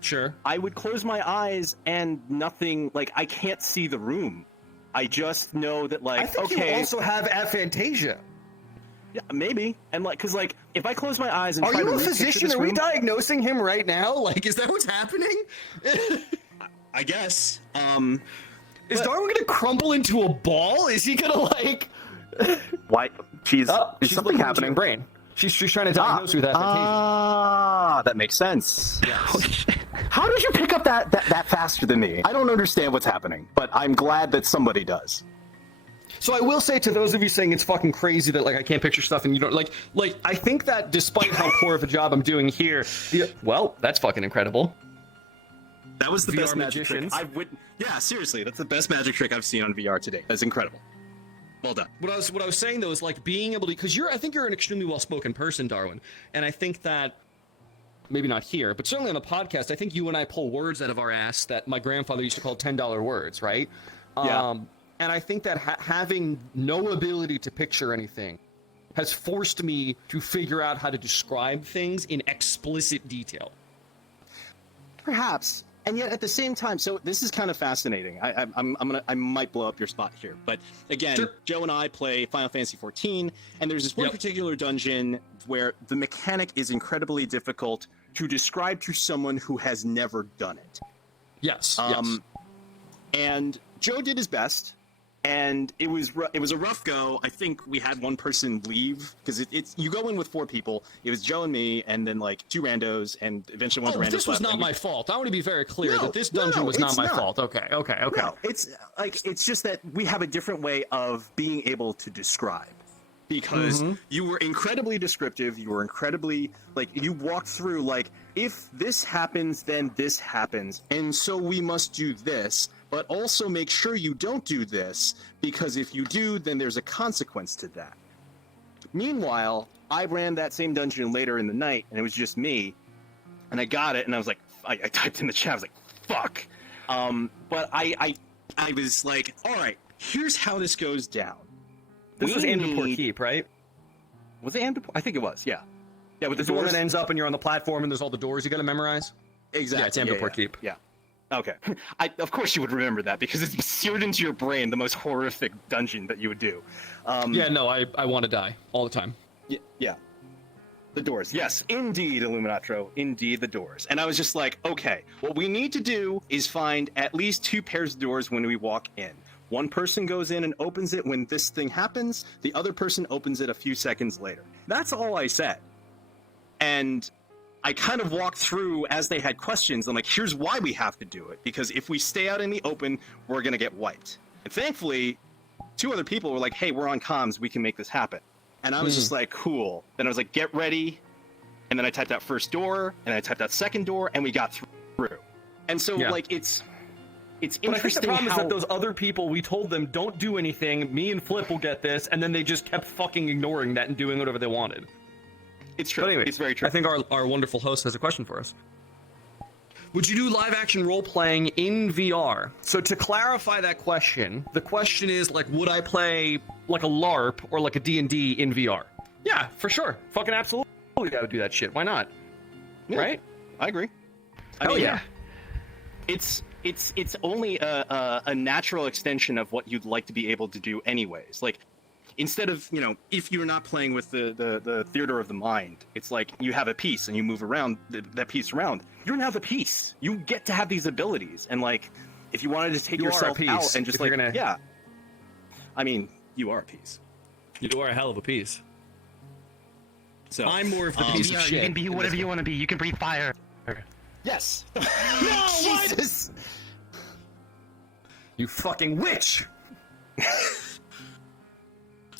Sure. I would close my eyes and nothing, like I can't see the room. I just know that like I think okay, you also have aphantasia. yeah, maybe. And like cuz like if I close my eyes and Are try you to a repicture physician? this Are we room, diagnosing him right now? Like, is that what's happening? I guess Is Darwin gonna crumble into a ball? Is he gonna like? why she's Oh, is she's something looking into happening? your brain. She's trying to diagnose you with aphantasia. Ah, that makes sense. Yes. How did you pick up that faster than me? I don't understand what's happening, but I'm glad that somebody does. So I will say to those of you saying it's fucking crazy that like I can't picture stuff and you don't like I think that despite how poor of a job I'm doing here, well, that's fucking incredible. That was the VR best magic magicians. trick Yeah, seriously, that's the best magic trick I've seen on VR today. That's incredible. Well done. What I was saying though is like being able to, because I think you're an extremely well-spoken person, Darwin, and I think that maybe not here, but certainly on the podcast, I think you and I pull words out of our ass that my grandfather used to call $10 words, right? Yeah. And I think that having no ability to picture anything has forced me to figure out how to describe things in explicit detail. Perhaps. And yet at the same time, so this is kind of fascinating. I might blow up your spot here, but again, Sure. Joe and I play Final Fantasy XIV, and there's this one particular dungeon where the mechanic is incredibly difficult to describe to someone who has never done it. Yes. And Joe did his best, and it was a rough go. I think we had one person leave because it's you go in with 4 people. It was Joe and me, and then like 2 randos, and eventually one of the randos This was left, not and we- my fault. I want to be very clear No, that this no, dungeon was not it's my not. fault. Okay. No, it's just that we have a different way of being able to describe. Because you were incredibly descriptive, you were incredibly, like, you walked through, like, if this happens, then this happens, and so we must do this, but also make sure you don't do this, because if you do, then there's a consequence to that. Meanwhile, I ran that same dungeon later in the night, and it was just me, and I got it, and I was like, I typed in the chat, I was like, fuck. But I was like, all right, here's how this goes down. This was Andorport Keep, right? Was it Andorport? I think it was, yeah. Yeah, with The the door doors. that ends up and you're on the platform and there's all the doors you gotta memorize? Exactly. Yeah, it's Andorport Keep. Yeah. Okay. Of course you would remember that because it's seared into your brain, the most horrific dungeon that you would do. Yeah, no, I want to die all the time. Yeah. The doors. Yes, indeed, Illuminatro. Indeed, the doors. And I was just like, okay, what we need to do is find at least 2 pairs of doors when we walk in. One person goes in and opens it when this thing happens. The other person opens it a few seconds later. That's all I said. And I kind of walked through as they had questions. I'm like, here's why we have to do it. Because if we stay out in the open, we're going to get wiped. And thankfully, 2 other people were like, hey, we're on comms. We can make this happen. And I was just like, cool. Then I was like, get ready. And then I typed out first door. And I typed out second door. And we got through. And so, Yeah. like, it's But I think interesting the problem how... is that those other people, we told them, don't do anything, me and Flip will get this, and then they just kept fucking ignoring that and doing whatever they wanted. It's true. But anyway, It's very true. I think our wonderful host has a question for us. Would you do live action role playing in VR? So to clarify that question, the question is like, would I play like a LARP or like a D&D in VR? Yeah, for sure. Fucking absolutely I would do that shit. Why not? Yeah, Right? I agree. I Hell mean, yeah. It's only a natural extension of what you'd like to be able to do anyways. Like, instead of, if you're not playing with the theater of the mind, it's like you have a piece and you move around that piece around. You don't have a piece. You get to have these abilities. And like, if you wanted to take You are a yourself piece, out and just if you're like, gonna- yeah. I mean, you are a piece. You are a hell of a piece. So I'm more of the You piece can of be- shit. You can be whatever you want to be. You can breathe fire. yes. No, Jesus. You fucking witch!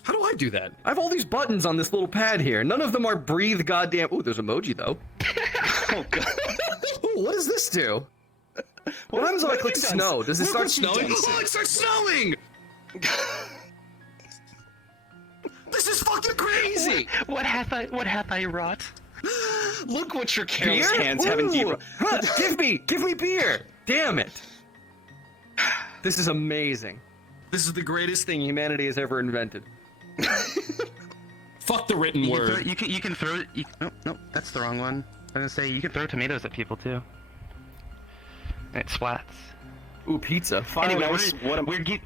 How do I do that? I have all these buttons on this little pad here. None of them are breathe goddamn... Ooh, there's emoji, though. Oh, God. Ooh, what does this do? What happens when I click snow? Does it Look start what you've snowing? done, Oh, Sid. it starts snowing! This is fucking crazy! What hath I wrought? Look what your careless Beer? hands haven't Ooh. given. Huh, give me beer! Damn it! This is amazing. This is the greatest thing humanity has ever invented. Fuck the written You word. can throw. No, that's the wrong one. I was gonna say you can throw tomatoes at people too. And it splats. Ooh, pizza. Anyway, Anyways,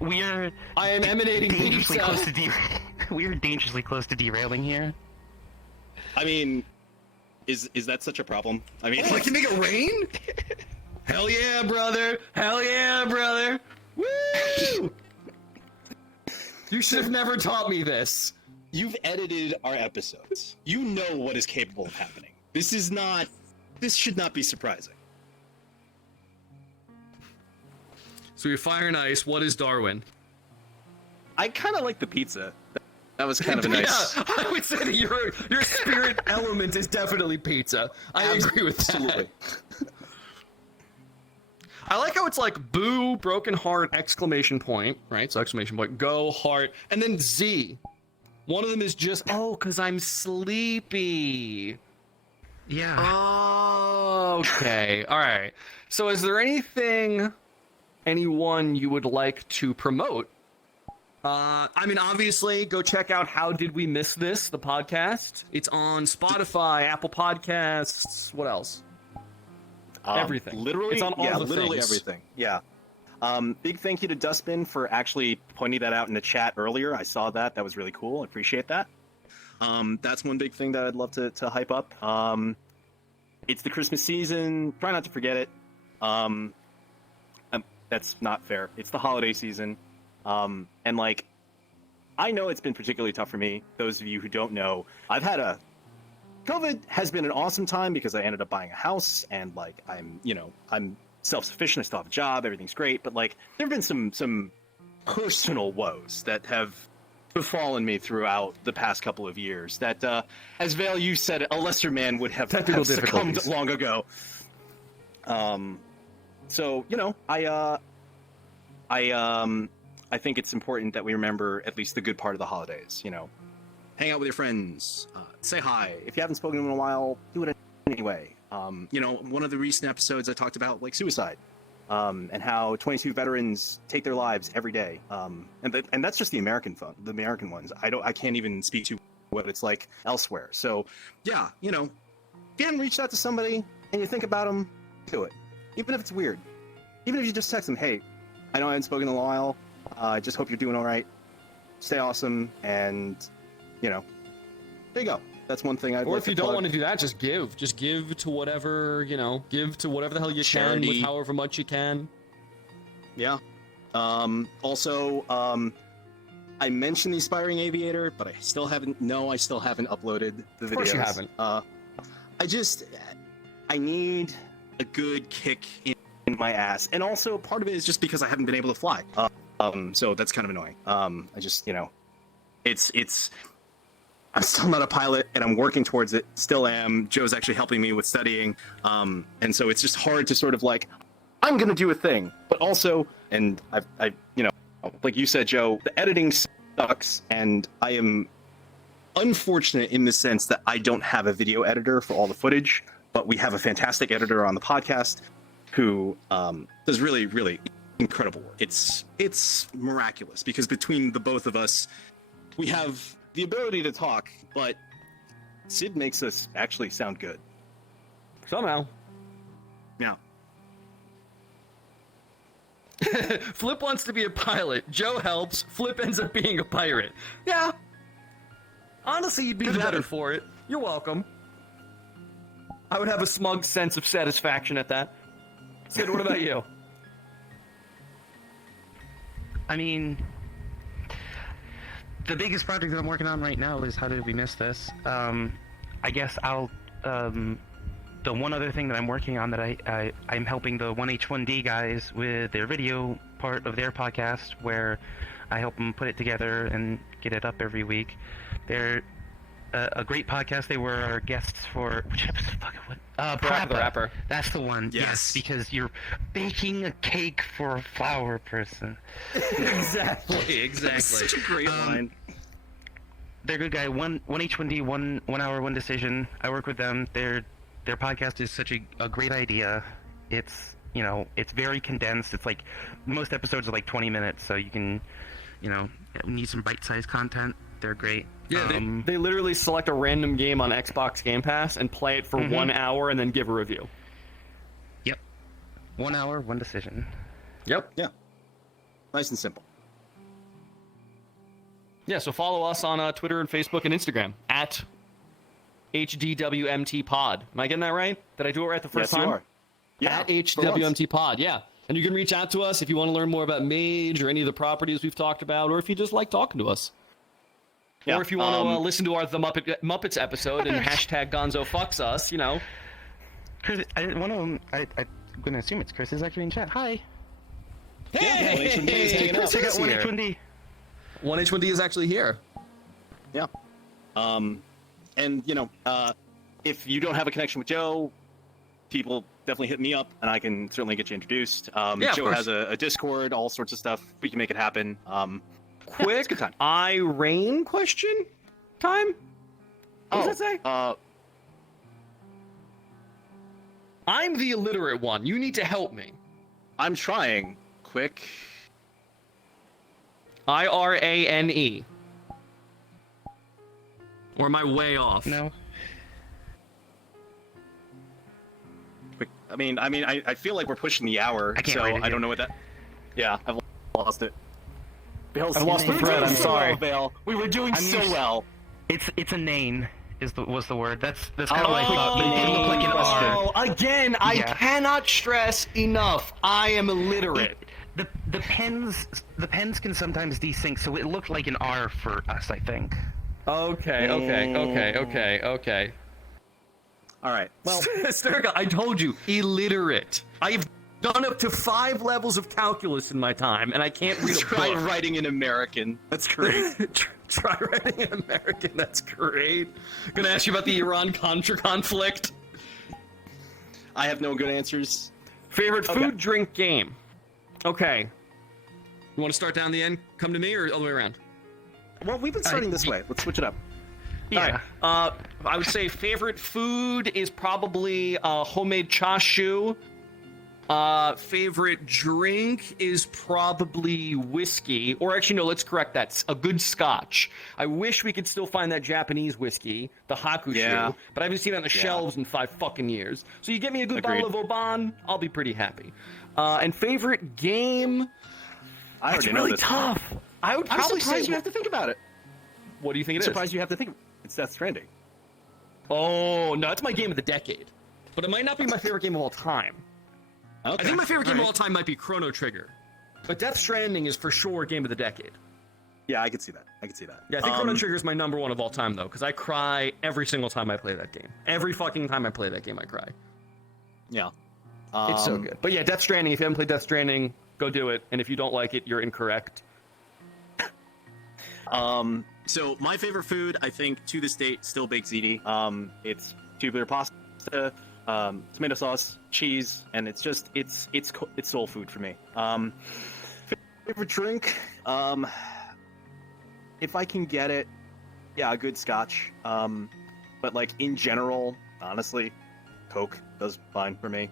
we are I am emanating dangerously pizza. close to we are dangerously close to derailing here. I mean, is that such a problem? I mean, Oh, I can make it rain? Hell yeah, brother! Hell yeah, brother! Woo! You should have never taught me this. you've edited our episodes. You know what is capable of happening. This should not be surprising. So you're fire and ice. What is Darwin? I kind of like the pizza. That was kind of a nice. Yeah, I would say that your spirit element is definitely pizza. I agree with that. Absolutely. I like how it's like boo, broken heart, exclamation point, right? So exclamation point, go, heart, and then Z. One of them is just, oh, because I'm sleepy. Yeah. Oh, okay. All right. So is there anyone you would like to promote? I mean, obviously, go check out How Did We Miss This, the podcast. It's on Spotify, Apple Podcasts. What else? Everything. Literally, It's on all yeah, the literally things. everything. Yeah. Big thank you to Dustbin for actually pointing that out in the chat earlier. I saw that. That was really cool. I appreciate that. That's one big thing that I'd love to hype up. It's the Christmas season. Try not to forget it. That's not fair. It's the holiday season. And like, I know it's been particularly tough for me. Those of you who don't know, COVID has been an awesome time because I ended up buying a house and like I'm self-sufficient. I still have a job. Everything's great. But like, there have been some personal woes that have befallen me throughout the past couple of years that, as Vale, you said, a lesser man would have Technical succumbed difficulties. long ago. So, I think it's important that we remember at least the good part of the holidays, hang out with your friends, say hi. If you haven't spoken to them in a while, do it anyway. One of the recent episodes I talked about like suicide, and how 22 veterans take their lives every day. And that's just the American ones. I can't even speak to what it's like elsewhere. So yeah, if you haven't reached out to somebody and you think about them, do it. Even if it's weird. Even if you just text them, hey, I know I haven't spoken in a while. I just hope you're doing all right. Stay awesome, and there you go. That's one thing I'd Or like if you to don't plug. want to do that, just give. Just give to whatever, give to whatever the hell you can Charity. with however much you can. Yeah. Also, I mentioned the Aspiring Aviator, but I still haven't uploaded the videos. Of course you haven't. I need a good kick in my ass. And also, part of it is just because I haven't been able to fly. So that's kind of annoying. I'm still not a pilot, and I'm working towards it. Still am. Joe's actually helping me with studying. And so it's just hard to sort of like, I'm going to do a thing. But also, and like you said, Joe, the editing sucks, and I am unfortunate in the sense that I don't have a video editor for all the footage, but we have a fantastic editor on the podcast who does really, really incredible work. It's miraculous because between the both of us, we have the ability to talk, but Sid makes us actually sound good. Somehow. Yeah. Flip wants to be a pilot. Joe helps. Flip ends up being a pirate. Yeah. Honestly, you'd be Good better luck. for it. You're welcome. I would have a smug sense of satisfaction at that. Sid, what about you? I mean, the biggest project that I'm working on right now is How Did We Miss This? I guess I'll, the one other thing that I'm working on that I'm helping the 1H1D guys with their video part of their podcast, where I help them put it together and get it up every week. They're a great podcast. They were our guests for which episode? What? The rapper. That's the one. Yes, because you're baking a cake for a flower person. Exactly. Such a great line. They're a good guy. One H1D, 1 hour, 1 decision. I work with them. Their podcast is such a great idea. It's it's very condensed. It's like most episodes are like 20 minutes, so you can need some bite-sized content. They're great. Yeah, they literally select a random game on Xbox Game Pass and play it for 1 hour and then give a review. Yep. 1 hour, 1 decision. Yep. Yeah. Nice and simple. Yeah, so follow us on Twitter and Facebook and Instagram at HDWMT Pod. Am I getting that right? Did I do it right the first time? Yes, you are. Yeah, at HDWMT Pod, yeah. And you can reach out to us if you want to learn more about Mage or any of the properties we've talked about, or if you just like talking to us. Yeah, or if you want to listen to our The Muppets episode and hashtag Gonzo fucks us, Chris, one of them, I'm going to assume it's Chris, is actually in chat. Hi. Hey, Chris, Chris I got is here. 1H1D. 1H1D is actually here. Yeah. And if you don't have a connection with Joe, people definitely hit me up, and I can certainly get you introduced. Joe has a Discord, all sorts of stuff. We can make it happen. Quick good time. Irene question time? What does that say? I'm the illiterate one. You need to help me. I'm trying. Quick. IRANE. Or am I way off? No. Quick. I feel like we're pushing the hour, I can't so write it I don't know what that. Yeah, I've lost it. Bale's, I've lost the thread. I'm sorry. Bale. We were doing so well. It's a name was the word. That's kind of what I thought, but it did look like an R. Again, I cannot stress enough. I am illiterate. The pens can sometimes desync, so it looked like an R for us, I think. Okay. All right. Well, Sturga, I told you, illiterate. I've done up to 5 levels of calculus in my time, and I can't read a Try book. writing in American. That's great. Try writing in American. That's great. Gonna ask you about the Iran-Contra conflict. I have no good answers. Favorite food, drink, game. Okay. You want to start down the end? Come to me, or all the way around? Well, we've been starting this way. Let's switch it up. Yeah. All right. I would say favorite food is probably homemade chashu. Favorite drink is probably whiskey, or actually no, let's correct that. A good scotch. I wish we could still find that Japanese whiskey, the Hakushu, but I haven't seen it on the shelves in 5 fucking years. So you get me a good bottle of Oban, I'll be pretty happy. And favorite game? That's really tough. I would probably say you have to think about it. What do you think it is? Surprised you have to think. It's Death Stranding. Oh no, that's my game of the decade, but it might not be my favorite game of all time. Okay. I think my favorite game of all time might be Chrono Trigger, but Death Stranding is for sure game of the decade. Yeah, I could see that. Yeah, I think Chrono Trigger is my number 1 of all time though, because I cry every single time I play that game. Every fucking time I play that game, I cry. Yeah. It's so good. But yeah, Death Stranding. If you haven't played Death Stranding, go do it. And if you don't like it, you're incorrect. So my favorite food, I think, to this date, still baked ziti. It's tubular pasta, tomato sauce, cheese, and it's just it's soul food for me. Favorite drink, if I can get it, yeah, a good scotch. But like in general, honestly, Coke does fine for me.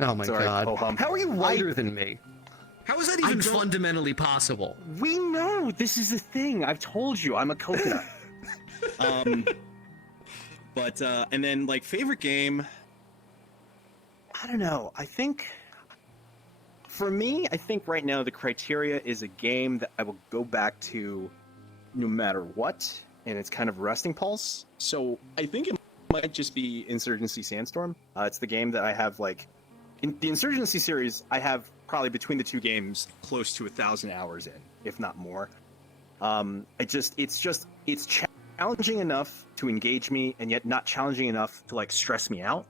Oh my god! Ho-hum. How are you lighter than me? How is that even fundamentally possible? We know this is a thing. I've told you, I'm a coconut. But and then like favorite game, I don't know. I think for me, I think right now the criteria is a game that I will go back to no matter what, and it's kind of resting pulse. So I think it might just be Insurgency Sandstorm. It's the game that I have like in the Insurgency series, I have probably between the two games close to 1,000 hours in, if not more. It's challenging enough to engage me, and yet not challenging enough to like stress me out.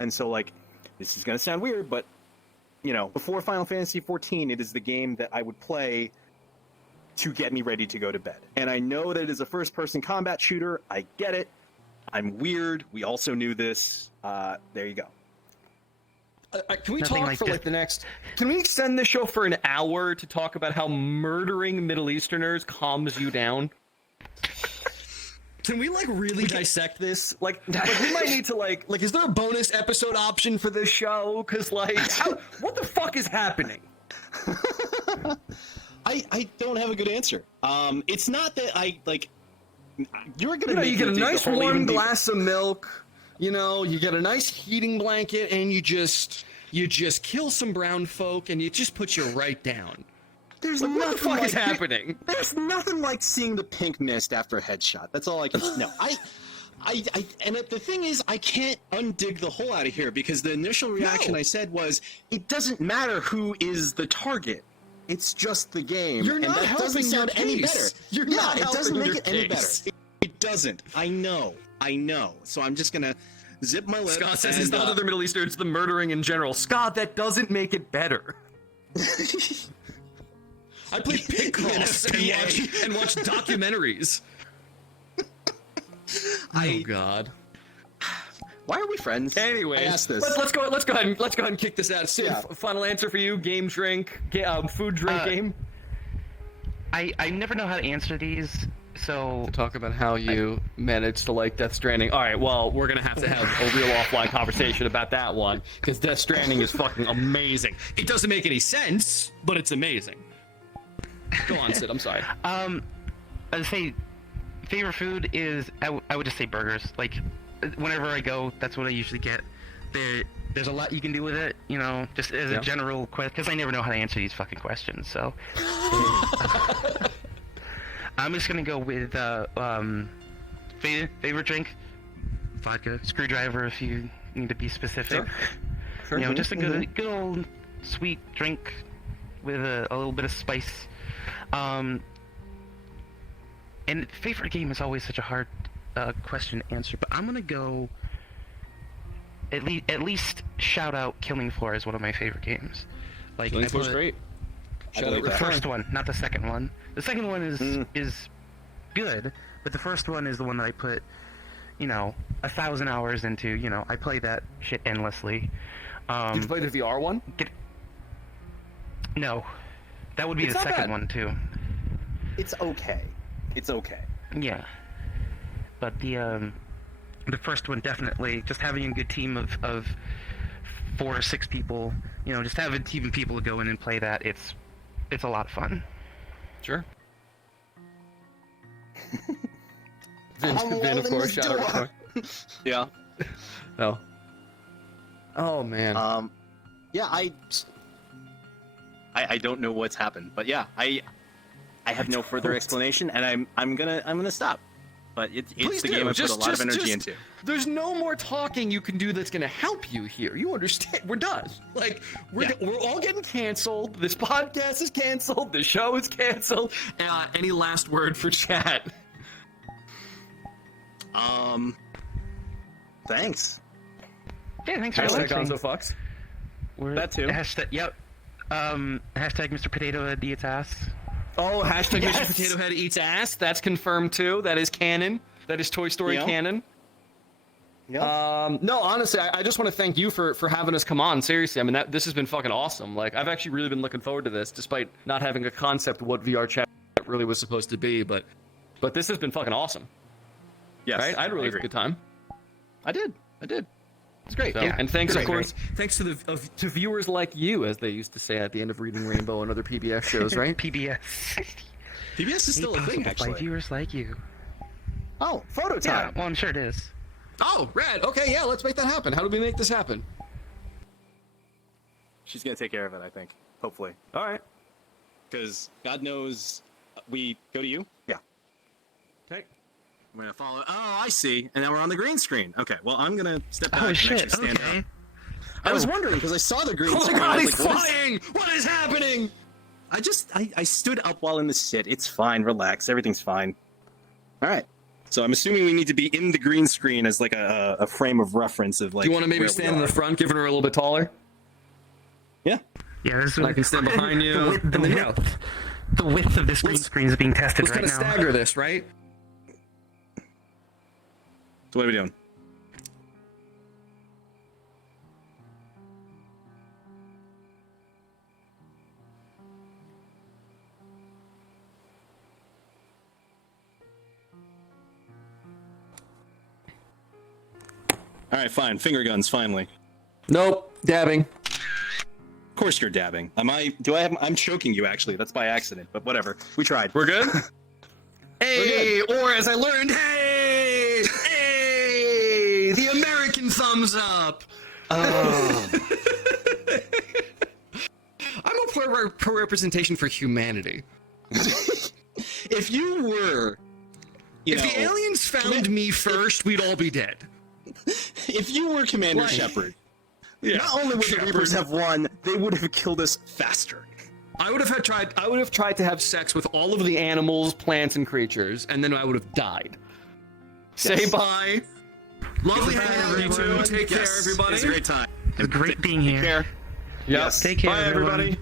And so like, this is gonna sound weird, but you know, before Final Fantasy XIV, it is the game that I would play to get me ready to go to bed. And I know that it is a first-person combat shooter. I get it. I'm weird. We also knew this. There you go. Can we Nothing talk like for this. like the next? Can we extend the show for an hour to talk about how murdering Middle Easterners calms you down? Can we like really dissect this? Like we might need to like is there a bonus episode option for this show? Because like, what the fuck is happening? I don't have a good answer. It's not that I like. You're gonna. You make get a me dig nice the whole warm even deeper. glass of milk. You know, you get a nice heating blanket, and you just kill some brown folk, and it just puts you right down. There's Like, what the fuck like, is happening? There's nothing like seeing the pink mist after a headshot. That's all I can. No, and the thing is, I can't undig the hole out of here because the initial reaction No. I said was, it doesn't matter who is the target. It's just the game. You're and not that helping doesn't your sound any better. case. You're Yeah, not it doesn't helping make your it any better. case. It doesn't. I know. So I'm just gonna zip my lip. Scott says and, it's not other Middle Eastern, it's the murdering in general. Scott, that doesn't make it better. I play Picross and watch documentaries. Oh God. Why are we friends? Anyways, I asked this. let's go ahead and kick this out. Sid, Yeah. final answer for you: game, drink, food, drink, game. I never know how to answer these, so Talk about how you managed to like Death Stranding. All right, well, we're gonna have to have a real offline conversation about that one because Death Stranding is fucking amazing. It doesn't make any sense, but it's amazing. Go on, Sid. I'm sorry. I'd say favorite food is I would just say burgers. Like whenever I go, that's what I usually get. There's a lot you can do with it, you know, just as a general question, because I never know how to answer these fucking questions. So I'm just gonna go with favorite drink, vodka, screwdriver if you need to be specific. Sure. You know, just a good old sweet drink with a little bit of spice. And favorite game is always such a hard question to answer, but I'm gonna go. At least shout out Killing Floor is one of my favorite games. Like Killing I Floor's put great. Shout out the Return. first one, not the second one. The second one is good, but the first one is the one that I put, you know, 1,000 hours into. You know, I play that shit endlessly. Did you play the VR one? No, that would be It's the not second bad. one too. It's okay. It's okay. Yeah, but the first one definitely, just having a good team of 4 or 6 people, you know, just having a team of people to go in and play that, it's a lot of fun. Sure. Vin, of course, shout out Return. Yeah. Oh. Oh man. Yeah, I don't know what's happened, but yeah, I have no further explanation, and I'm gonna stop. But it's Please the do. game I put a lot of energy into. There's no more talking you can do that's gonna help you here. You understand? We're done. Like we're all getting canceled. This podcast is canceled. The show is canceled. Any last word for chat? Thanks. Yeah, thanks for Hashtag listening. Gonzo Fox. That too. Hashtag, yep. Hashtag Mr. Potato Head eats ass. Oh, hashtag Yes. Mr. Potato Head eats ass. That's confirmed too. That is canon. That is Toy Story Yeah. canon. Yeah. No, honestly, I just want to thank you for having us come on. Seriously, I mean, this has been fucking awesome. Like, I've actually really been looking forward to this, despite not having a concept of what VR chat really was supposed to be. But this has been fucking awesome. Yes. Right? I had a really agree. good time. I did. It's great. So, Yeah, and thanks, of great, course, thanks to to viewers like you, as they used to say at the end of Reading Rainbow and other PBS shows, right? PBS. PBS is still a thing, By actually. viewers like you. Oh, photo Yeah, time. well, I'm sure it is. Oh, rad. Okay, yeah, let's make that happen. How do we make this happen? She's gonna take care of it, I think. Hopefully, All right. because God knows we go to you. Yeah. Okay. I'm gonna follow. Oh, I see. And now we're on the green screen. Okay. Well, I'm gonna step back Oh and shit, actually stand okay. up. I was wondering because I saw the green Oh my screen. god, I was he's like, what is- flying! What is happening? I stood up while in the sit. It's fine. Relax. Everything's fine. All right. So I'm assuming we need to be in the green screen as like a frame of reference of like. Do you want to maybe where we stand in are. the front, given her a little bit taller? Yeah. Yeah, this And I can stand behind you. The width, and then, you know, the width of this green screen is being tested let's right kind of now. stagger this, right? So what are we doing? All right, fine. Finger guns, finally. Nope. Dabbing. Of course you're dabbing. I'm choking you, actually. That's by accident, but whatever. We tried. We're good? Hey, or as I learned, hey! Hey! The American thumbs up! Oh. I'm a pro representation for humanity. If you were... If the aliens found me first, we'd all be dead. If you were Commander Right. Shepard, Yeah. not only would the Reapers have won, they would have killed us faster. I would have tried to have sex with all of the animals, plants, and creatures, and then I would have died. Say Yes. bye. Lovely Goodbye, hanging out with you two. everyone. Take care, everybody. It's a great time. It's great being Take here. care. Yes. Take care, Bye, everyone. everybody.